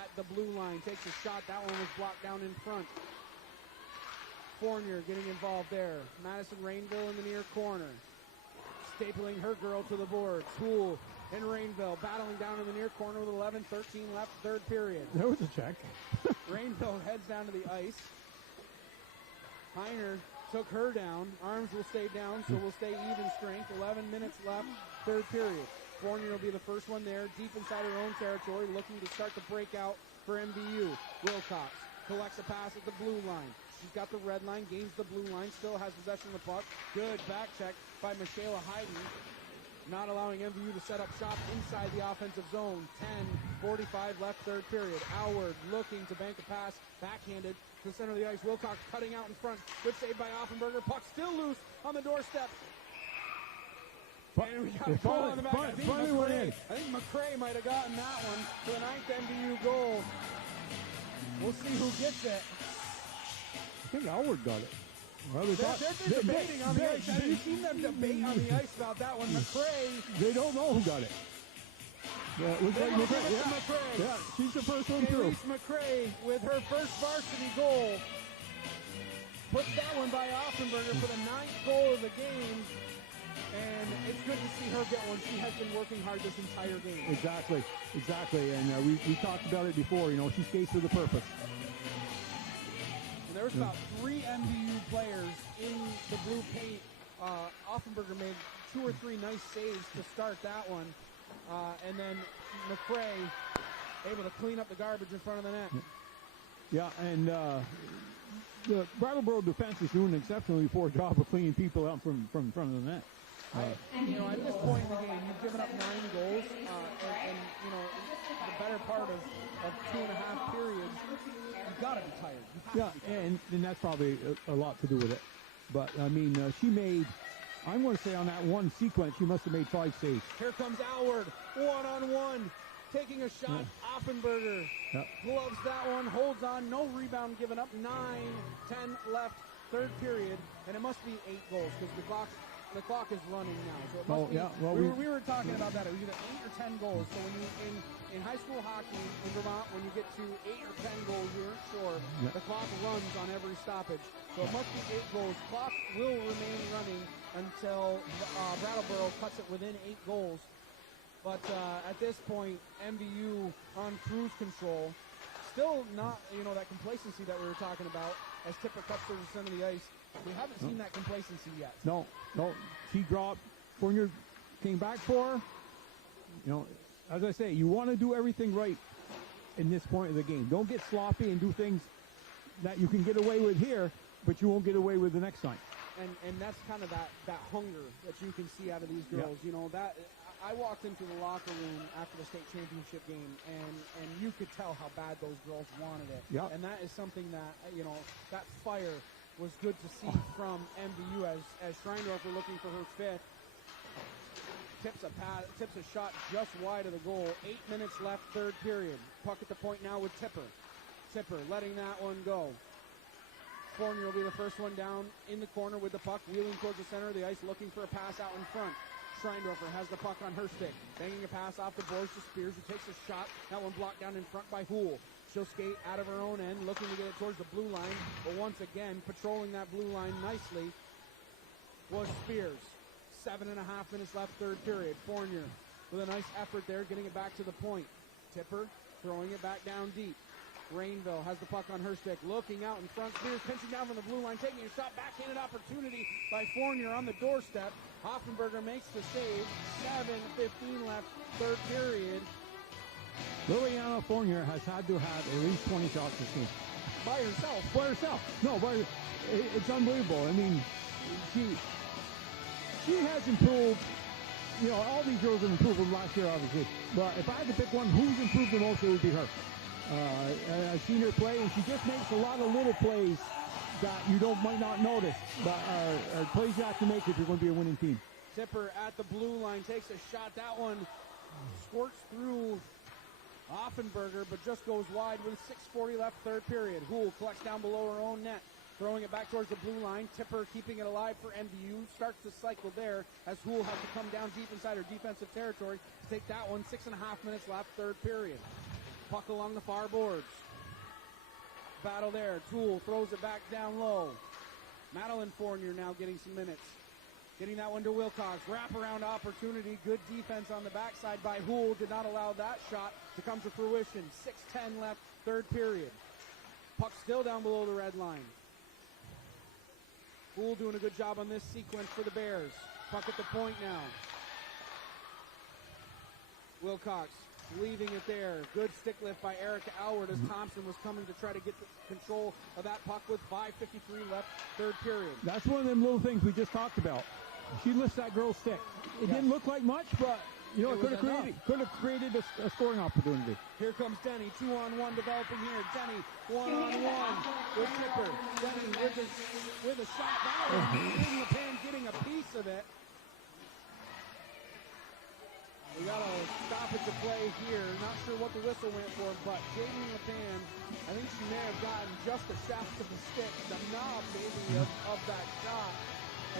at the blue line, takes a shot. That one was blocked down in front. Fournier getting involved there. Madison Rainville in the near corner, stapling her girl to the board. Toole and Rainville battling down in the near corner with 11:13 left, third period. There was a check. Rainville heads down to the ice. Heiner took her down. Arms will stay down, so we'll stay even strength. 11 minutes left, third period. Fournier will be the first one there, deep inside her own territory, looking to start the breakout for MVU. Wilcox collects a pass at the blue line. She's got the red line, gains the blue line, still has possession of the puck. Good back check by Michaela Hayden, not allowing MVU to set up shop inside the offensive zone. 10:45 left, third period. Alward looking to bank a pass, backhanded to the center of the ice. Wilcox cutting out in front. Good save by Offenberger. Puck still loose on the doorstep. And we got a goal on the back. I think Finally went in. McCrae might have gotten that one for the 9th MVU goal. We'll see who gets it. I think Howard got it. Well, They're debating on the ice. Have you seen them debate on the ice about that one? McCrae. They don't know who got it. Yeah, it looks like McCrae. Yeah. McCrae. Yeah, she's the first one through. Elise McCrae with her first varsity goal. Puts that one by Offenberger for the 9th goal of the game. And it's good to see her get one. She has been working hard this entire game. Exactly. And we talked about it before. You know, she skates with a purpose. And there was about 3 MVU players in the blue paint. Offenberger made 2 or 3 nice saves to start that one. And then McCrae able to clean up the garbage in front of the net. Yeah, and the Brattleboro defense is doing an exceptionally poor job of cleaning people out from front of the net. At this point in the game, you've given up 9 goals, and the better part of 2.5 periods, you've got to be tired. Yeah, and that's probably a lot to do with it. But, I mean, she made, I'm going to say on that one sequence, she must have made 5 saves. Here comes Alward, one-on-one, taking a shot. Offenberger gloves that one, holds on, no rebound given up, 9-10 left, 3rd period, and it must be 8 goals because the clock is running now. So it must be, we were talking about that. It was either 8 or 10 goals. So when you in high school hockey in Vermont, when you get to 8 or 10 goals, you aren't sure. The clock runs on every stoppage. So it must be 8 goals. Clock will remain running until Brattleboro cuts it within 8 goals. But at this point, MVU on cruise control. Still not, that complacency that we were talking about as Tipper cuts to the center of the ice. We haven't seen that complacency yet. No. She dropped. Fournier came back for her. As I say, you want to do everything right in this point of the game. Don't get sloppy and do things that you can get away with here, but you won't get away with the next time. And that's kind of that hunger that you can see out of these girls. That I walked into the locker room after the state championship game, and you could tell how bad those girls wanted it. Yeah. And that is something that that fire was good to see from MVU as Schreindorfer looking for her 5th. Tips a shot just wide of the goal. 8 minutes left, 3rd period. Puck at the point now with Tipper. Tipper letting that one go. Fournier will be the first one down in the corner with the puck, wheeling towards the center of the ice, looking for a pass out in front. Schreindorfer has the puck on her stick, banging a pass off the boards to Spears, who takes a shot. That one blocked down in front by Houle. She'll skate out of her own end, looking to get it towards the blue line, but once again, patrolling that blue line nicely was Spears. 7.5 minutes left, 3rd period. Fournier with a nice effort there, getting it back to the point. Tipper throwing it back down deep. Rainville has the puck on her stick, looking out in front. Spears pinching down from the blue line, taking a shot, backhanded opportunity by Fournier on the doorstep. Offenberger makes the save. 7:15 left, 3rd period. Liliana Fournier has had to have at least 20 shots this game. By herself. No, it's unbelievable. I mean, she has improved. All these girls have improved from last year, obviously. But if I had to pick one who's improved the most, it would be her. I've seen her play, and she just makes a lot of little plays that you might not notice, but are plays you have to make if you're going to be a winning team. Tipper at the blue line takes a shot. That one squirts through Offenberger, but just goes wide with 6:40 left, 3rd period. Houle collects down below her own net, throwing it back towards the blue line. Tipper keeping it alive for MVU. Starts the cycle there as Houle has to come down deep inside her defensive territory to take that one. 6.5 minutes left, 3rd period. Puck along the far boards. Battle there. Toole throws it back down low. Madeline Fournier now getting some minutes. Getting that one to Wilcox. Wraparound opportunity. Good defense on the backside by Houle. Did not allow that shot to come to fruition. 6:10 left, 3rd period. Puck still down below the red line. Houle doing a good job on this sequence for the Bears. Puck at the point now. Wilcox leaving it there. Good stick lift by Erica Alward as Thompson was coming to try to get control of that puck with 5:53 left, 3rd period. That's one of them little things we just talked about. She lifts that girl's stick. It didn't look like much, but it could have created a scoring opportunity. Here comes Denny, 2-on-1 developing here. Denny, 1-on-1 with Tipper. Denny with a shot. That one in the pan, getting a piece of it. We got a stoppage of play here. Not sure what the whistle went for, but Jaden LePan, I think she may have gotten just the shaft of the stick, the knob maybe of that shot,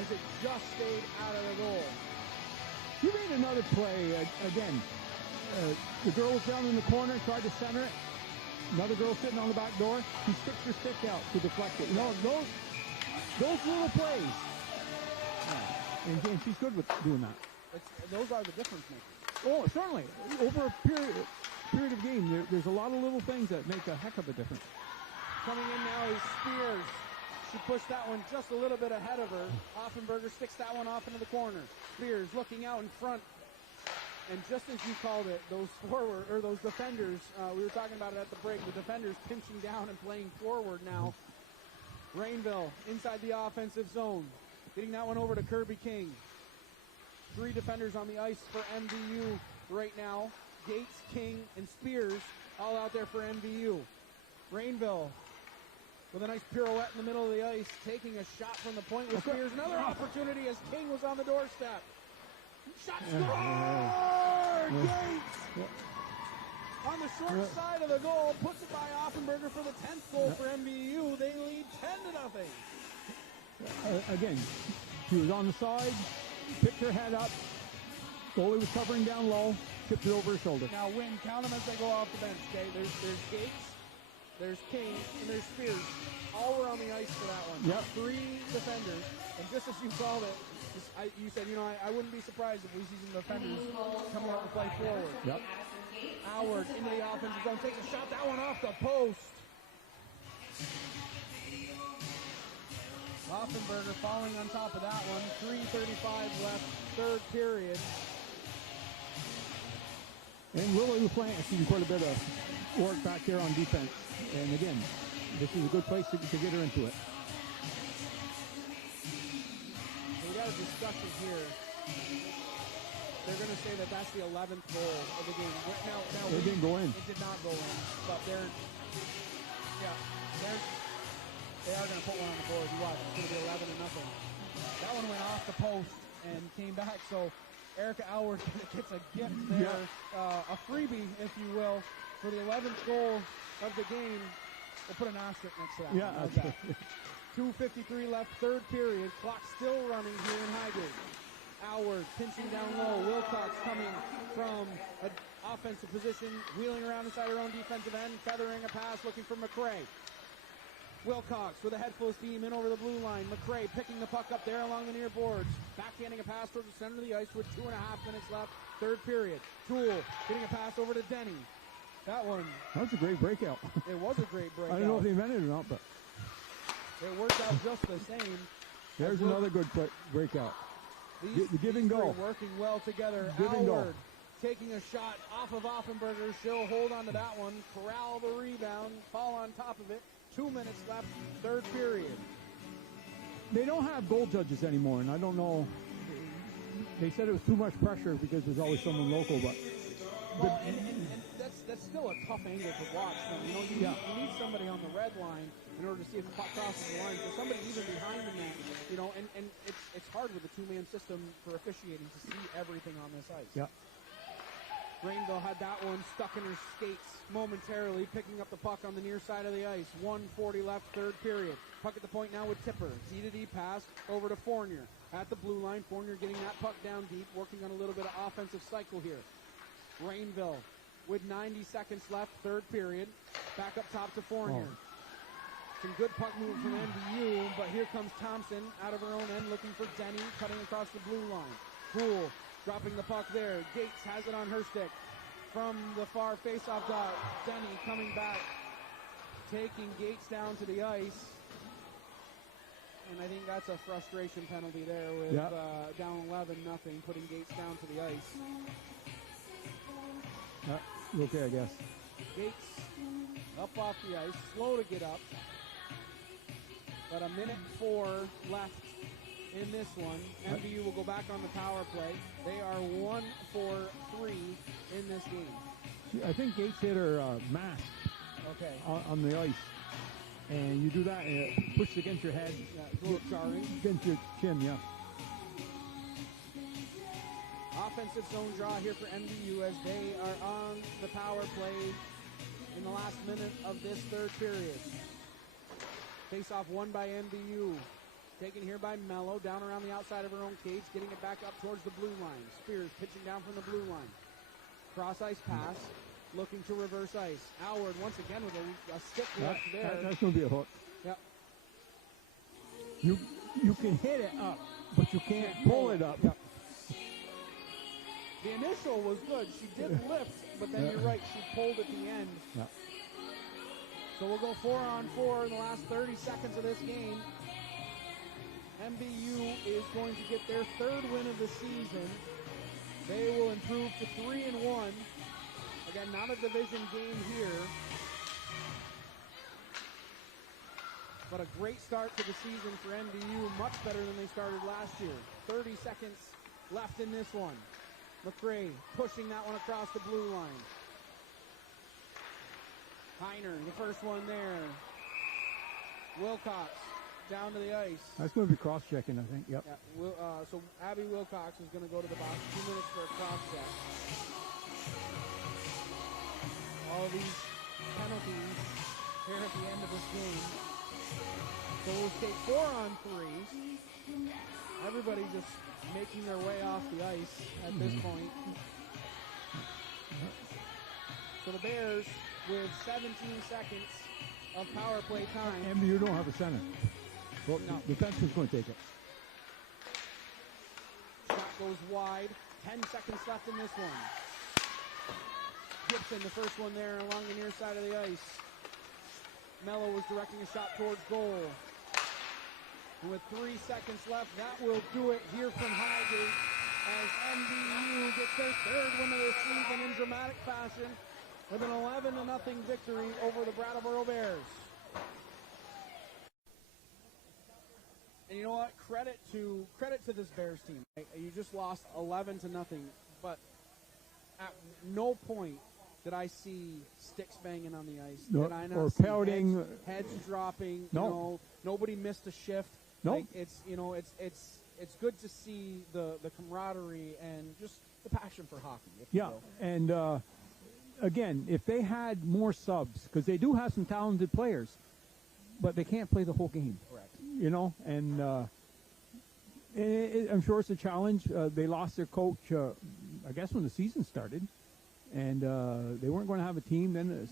as it just stayed out of the goal. She made another play again. The girl was down in the corner, tried to center it. Another girl sitting on the back door. She sticks her stick out to deflect it. You know, those little plays. And she's good with doing that. Those are the difference makers. Oh, certainly. Over a period of game, there's a lot of little things that make a heck of a difference. Coming in now is Spears. She pushed that one just a little bit ahead of her. Offenberger sticks that one off into the corner. Spears looking out in front. And just as you called it, those defenders, we were talking about it at the break, the defenders pinching down and playing forward now. Rainville inside the offensive zone. Getting that one over to Kirby King. 3 defenders on the ice for MVU right now. Gates, King, and Spears all out there for MVU. Rainville with a nice pirouette in the middle of the ice, taking a shot from the point with Spears. Another opportunity as King was on the doorstep. Shot scored! Gates! On the short side of the goal, puts it by Offenberger for the 10th goal for MVU. They lead 10-0. Again, she was on the side, picked her head up, goalie was covering down low, tipped it over her shoulder. Now, Wynn, count them as they go off the bench, okay? There's Gates, there's King, and there's Spears. All were on the ice for that one. Yep. 3 defenders, and just as you called it, you said, I wouldn't be surprised if we see some defenders coming out to play forward. Yep. Howard into the offensive zone, taking a shot, that one off the post. Offenberger falling on top of that one. 3:35 left, third period. And Lily LaPlante has seen quite a bit of work back there on defense. And again, this is a good place to get her into it. We got a discussion here. They're going to say that that's the 11th goal of the game. Now it didn't go in. It did not go in, but they are going to put one on the board. You watch, it's going to be 11-0. That one went off the post and came back. So Erica Alward gets a gift there, a freebie, if you will, for the 11th goal of the game. We'll put an asterisk next to that. Yeah, How's that? 2:53 left, third period. Clock still running here in Highgate. Alward pinching down low. Wilcox coming from an offensive position, wheeling around inside her own defensive end, feathering a pass, looking for McCray. Wilcox with a head full of steam in over the blue line. McCray picking the puck up there along the near boards. Backhanding a pass towards the center of the ice with 2.5 minutes left, third period. Toole getting a pass over to Denny. That one. That was a great breakout. It was a great breakout. I don't know if they invented it or not, but it worked out just the same. There's another good breakout. The give and go. Working well together. Give and go. Alward taking a shot off of Offenberger. She'll hold on to that one. Corral the rebound. Fall on top of it. 2 minutes left, third period. They don't have goal judges anymore, and I don't know. They said it was too much pressure because there's always someone local, but. Well, and that's still a tough angle to watch. You need somebody on the red line in order to see if the puck crosses the line. So somebody even behind the net, and it's hard with a two-man system for officiating to see everything on this ice. Yeah. Rainville had that one stuck in her skates momentarily, picking up the puck on the near side of the ice. 1:40 left, third period. Puck at the point now with Tipper. D-to-D pass over to Fournier. At the blue line, Fournier getting that puck down deep, working on a little bit of offensive cycle here. Rainville with 90 seconds left, third period. Back up top to Fournier. Some good puck movement from MVU, but here comes Thompson out of her own end looking for Denny, cutting across the blue line. Poole dropping the puck there. Gates has it on her stick. From the far face-off dot, Denny coming back, taking Gates down to the ice. And I think that's a frustration penalty there with down 11-0, putting Gates down to the ice. Okay, I guess. Gates up off the ice, slow to get up. But 1:04 left in this one. MVU will go back on the power play. They are 1 for 3 in this game. I think Gates hit her mask on the ice. And you do that, and it pushes against your head. Yeah, it's a little jarring. Against your chin, yeah. offensive zone draw here for MVU as they are on the power play in the last minute of this third period. Face-off won by MVU. Taken here by Mello, down around the outside of her own cage, getting it back up towards the blue line. Spears pitching down from the blue line. Cross-ice pass, looking to reverse ice. Howard once again with a stick left there. That's going to be a hook. Yep. You can hit it up, but you can't pull it up. Yep. The initial was good. She did lift, but then you're right, she pulled at the end. Yep. So we'll go 4-on-4 in the last 30 seconds of this game. MVU is going to get their third win of the season. They will improve to 3-1. Again, not a division game here. But a great start to the season for MVU, much better than they started last year. 30 seconds left in this one. McRae pushing that one across the blue line. Heiner, the first one there. Wilcox down to the ice. That's going to be cross-checking, I think. Yep. Yeah, so Abby Wilcox is going to go to the box. 2 minutes for a cross-check. All of these penalties here at the end of this game. So we'll take 4-on-3s. Everybody just making their way off the ice at this point. So the Bears with 17 seconds of power play time. MVU don't have a center. Well, No. the defense is going to take it. Shot goes wide. 10 seconds left in this one. Gibson, the first one there along the near side of the ice. Mello was directing a shot towards goal. And with 3 seconds left, that will do it here from Highgate as MVU gets their third win of the season in dramatic fashion with an 11-0 victory over the Brattleboro Bears. And you know what? Credit to this Bears team. You just lost 11-0, but at no point did I see sticks banging on the ice. No, did I not or see pouting. heads dropping? No. You know, nobody missed a shift. No. Like, it's good to see the camaraderie and just the passion for hockey. If you Yeah, will. and again, if they had more subs, because they do have some talented players, but they can't play the whole game. Correct. You know, and I'm sure it's a challenge. They lost their coach, I guess, when the season started, and they weren't going to have a team. Then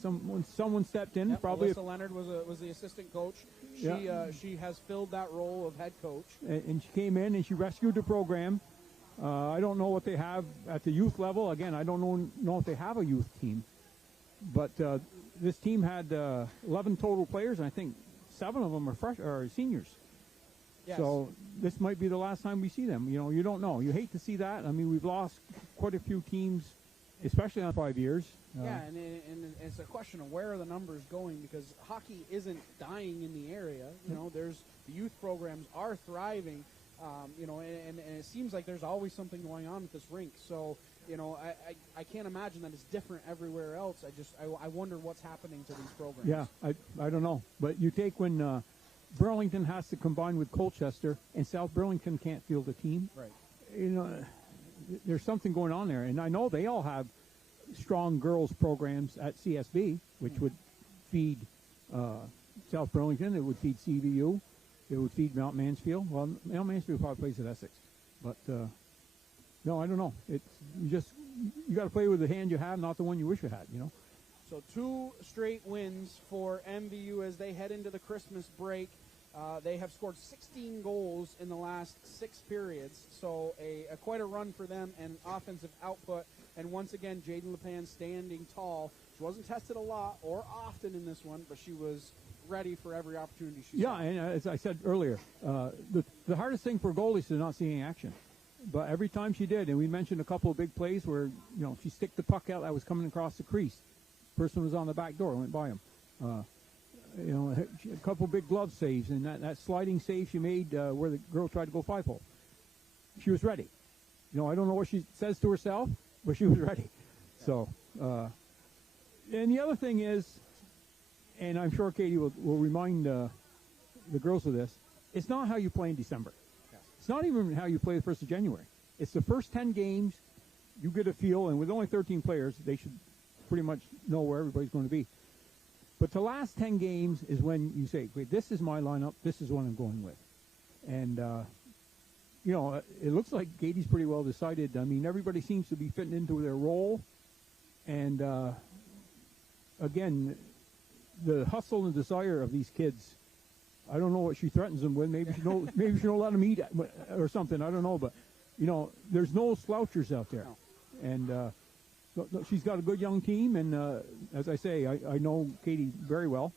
someone stepped in. Yep, Probably Alyssa Leonard was the assistant coach. She has filled that role of head coach. and she came in and she rescued the program. I don't know what they have at the youth level. Again, I don't know if they have a youth team, but this team had 11 total players, and I think 7 of them are seniors. Yes. So this might be the last time we see them. You know, you don't know. You hate to see that. I mean, we've lost quite a few teams, especially in 5 years. Yeah, and it's a question of where are the numbers going, because hockey isn't dying in the area. You know, the youth programs are thriving. You know, and it seems like there's always something going on with this rink. So, you know, I can't imagine that it's different everywhere else. I wonder what's happening to these programs. Yeah, I don't know. But you take when Burlington has to combine with Colchester and South Burlington can't field a team. Right. You know, there's something going on there. And I know they all have strong girls programs at CSB, which would feed South Burlington. It would feed CVU. It would feed Mount Mansfield. Well, Mount Mansfield probably plays at Essex. But, no, I don't know. You got to play with the hand you have, not the one you wish you had, you know. So 2 straight wins for MVU as they head into the Christmas break. They have scored 16 goals in the last 6 periods. So quite a run for them and offensive output. And once again, Jaden LePan standing tall. She wasn't tested a lot or often in this one, but she was ready for every opportunity she saw. Yeah, and as I said earlier, the hardest thing for goalies is not seeing action. But every time she did, and we mentioned a couple of big plays where, you know, she sticked the puck out that was coming across the crease. Person was on the back door, went by him. You know, a couple big glove saves, and that sliding save she made where the girl tried to go 5-hole. She was ready. You know, I don't know what she says to herself, but she was ready. So, and the other thing is, and I'm sure Katie will remind the girls of this, it's not how you play in December. Yes. It's not even how you play the 1st of January. It's the first 10 games you get a feel, and with only 13 players, they should pretty much know where everybody's going to be. But the last 10 games is when you say, "Great, this is my lineup. This is what I'm going with." And it looks like Katie's pretty well decided. I mean, everybody seems to be fitting into their role, and again, the hustle and desire of these kids. I don't know what she threatens them with. Maybe she don't let them eat or something. I don't know, but there's no slouchers out there, and she's got a good young team. And as I say, I know Katie very well,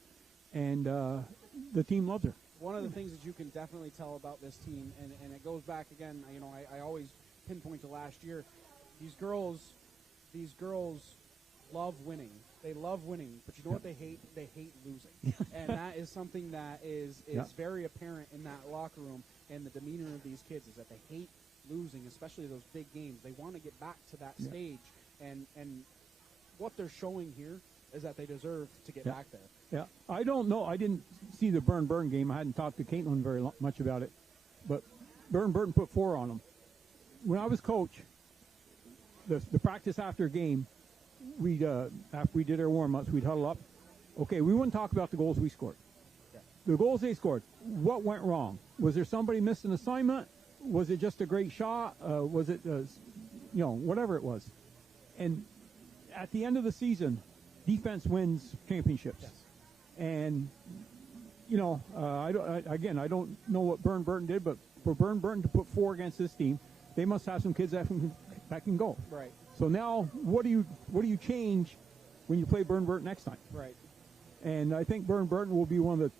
and the team loves her. One of the things that you can definitely tell about this team, and it goes back again, I always pinpoint to last year, these girls love winning. They love winning, but you know what they hate? They hate losing. And that is something that is very apparent in that locker room, and the demeanor of these kids is that they hate losing, especially those big games. They want to get back to that stage, and what they're showing here is that they deserve to get back there. Yeah, I don't know. I didn't see the Burn game. I hadn't talked to Caitlin very much about it, but Burton put 4 on them. When I was coach, the practice after a game, after we did our warm-ups, we'd huddle up. Okay, we wouldn't talk about the goals we scored. Yeah. The goals they scored, what went wrong? Was there somebody missed an assignment? Was it just a great shot? Was it, whatever it was? And at the end of the season, defense wins championships. Yes. And, I don't know what Burton did, but for Burton to put 4 against this team, they must have some kids that can go. Right. So now, what do you change when you play Burton next time? Right. And I think Burton will be one of the.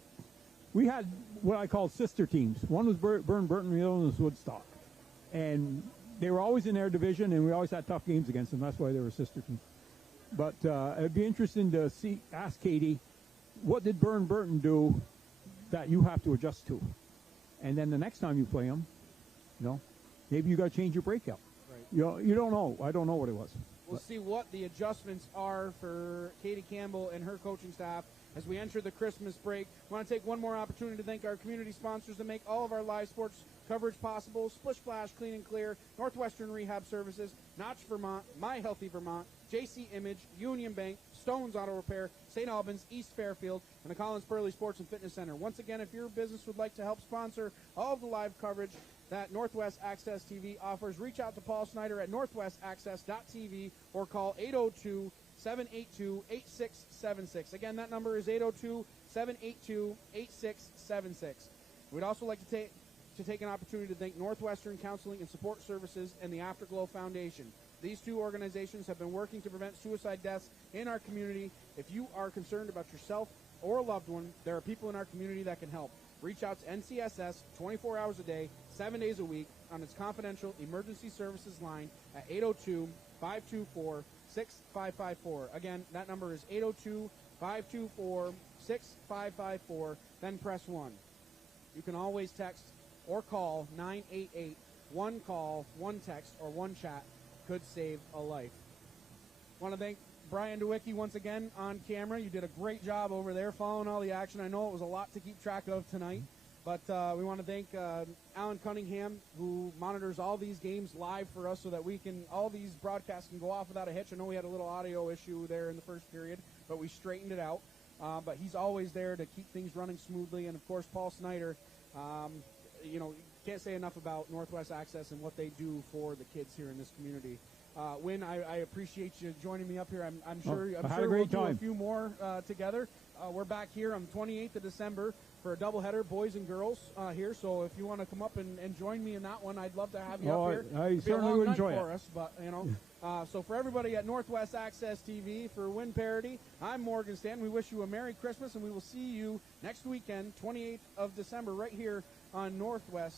We had what I call sister teams. One was Burton, the other one was Woodstock, and they were always in their division, and we always had tough games against them. That's why they were sister teams. But it'd be interesting to ask Katie, what did Burton do that you have to adjust to, and then the next time you play them, maybe you got to change your breakout. Right. You don't know. I don't know what it was. We'll see what the adjustments are for Katie Campbell and her coaching staff as we enter the Christmas break. I want to take one more opportunity to thank our community sponsors that make all of our live sports coverage possible. Splish Splash Clean and Clear, Northwestern Rehab Services, Notch Vermont, My Healthy Vermont, JC Image, Union Bank, Stones Auto Repair, St. Albans, East Fairfield, and the Collins Burley Sports and Fitness Center. Once again, if your business would like to help sponsor all of the live coverage that Northwest Access TV offers, reach out to Paul Snyder at northwestaccess.tv or call 802-782-8676. Again, that number is 802-782-8676. We'd also like to take an opportunity to thank Northwestern Counseling and Support Services and the Afterglow Foundation. These two organizations have been working to prevent suicide deaths in our community. If you are concerned about yourself or a loved one, there are people in our community that can help. Reach out to NCSS 24 hours a day, 7 days a week on its confidential emergency services line at 802-524-6554. Again, that number is 802-524-6554. Then press 1. You can always text or call 988. One call, one text, or one chat could save a life. Want to thank Brian DeWicki once again on camera. You did a great job over there following all the action. I know it was a lot to keep track of tonight, but we want to thank Alan Cunningham, who monitors all these games live for us so that all these broadcasts can go off without a hitch. I know we had a little audio issue there in the first period, but we straightened it out. But he's always there to keep things running smoothly. And, of course, Paul Snyder, can't say enough about Northwest Access and what they do for the kids here in this community. Wynn, I appreciate you joining me up here. I'm sure we'll do a few more together. We're back here on the 28th of December for a doubleheader, boys and girls here. So if you want to come up and join me in that one, I'd love to have you up here. I certainly would enjoy it. For us, but so for everybody at Northwest Access TV, for Wynn Parody, I'm Morgan Stanton. We wish you a Merry Christmas, and we will see you next weekend, 28th of December, right here on Northwest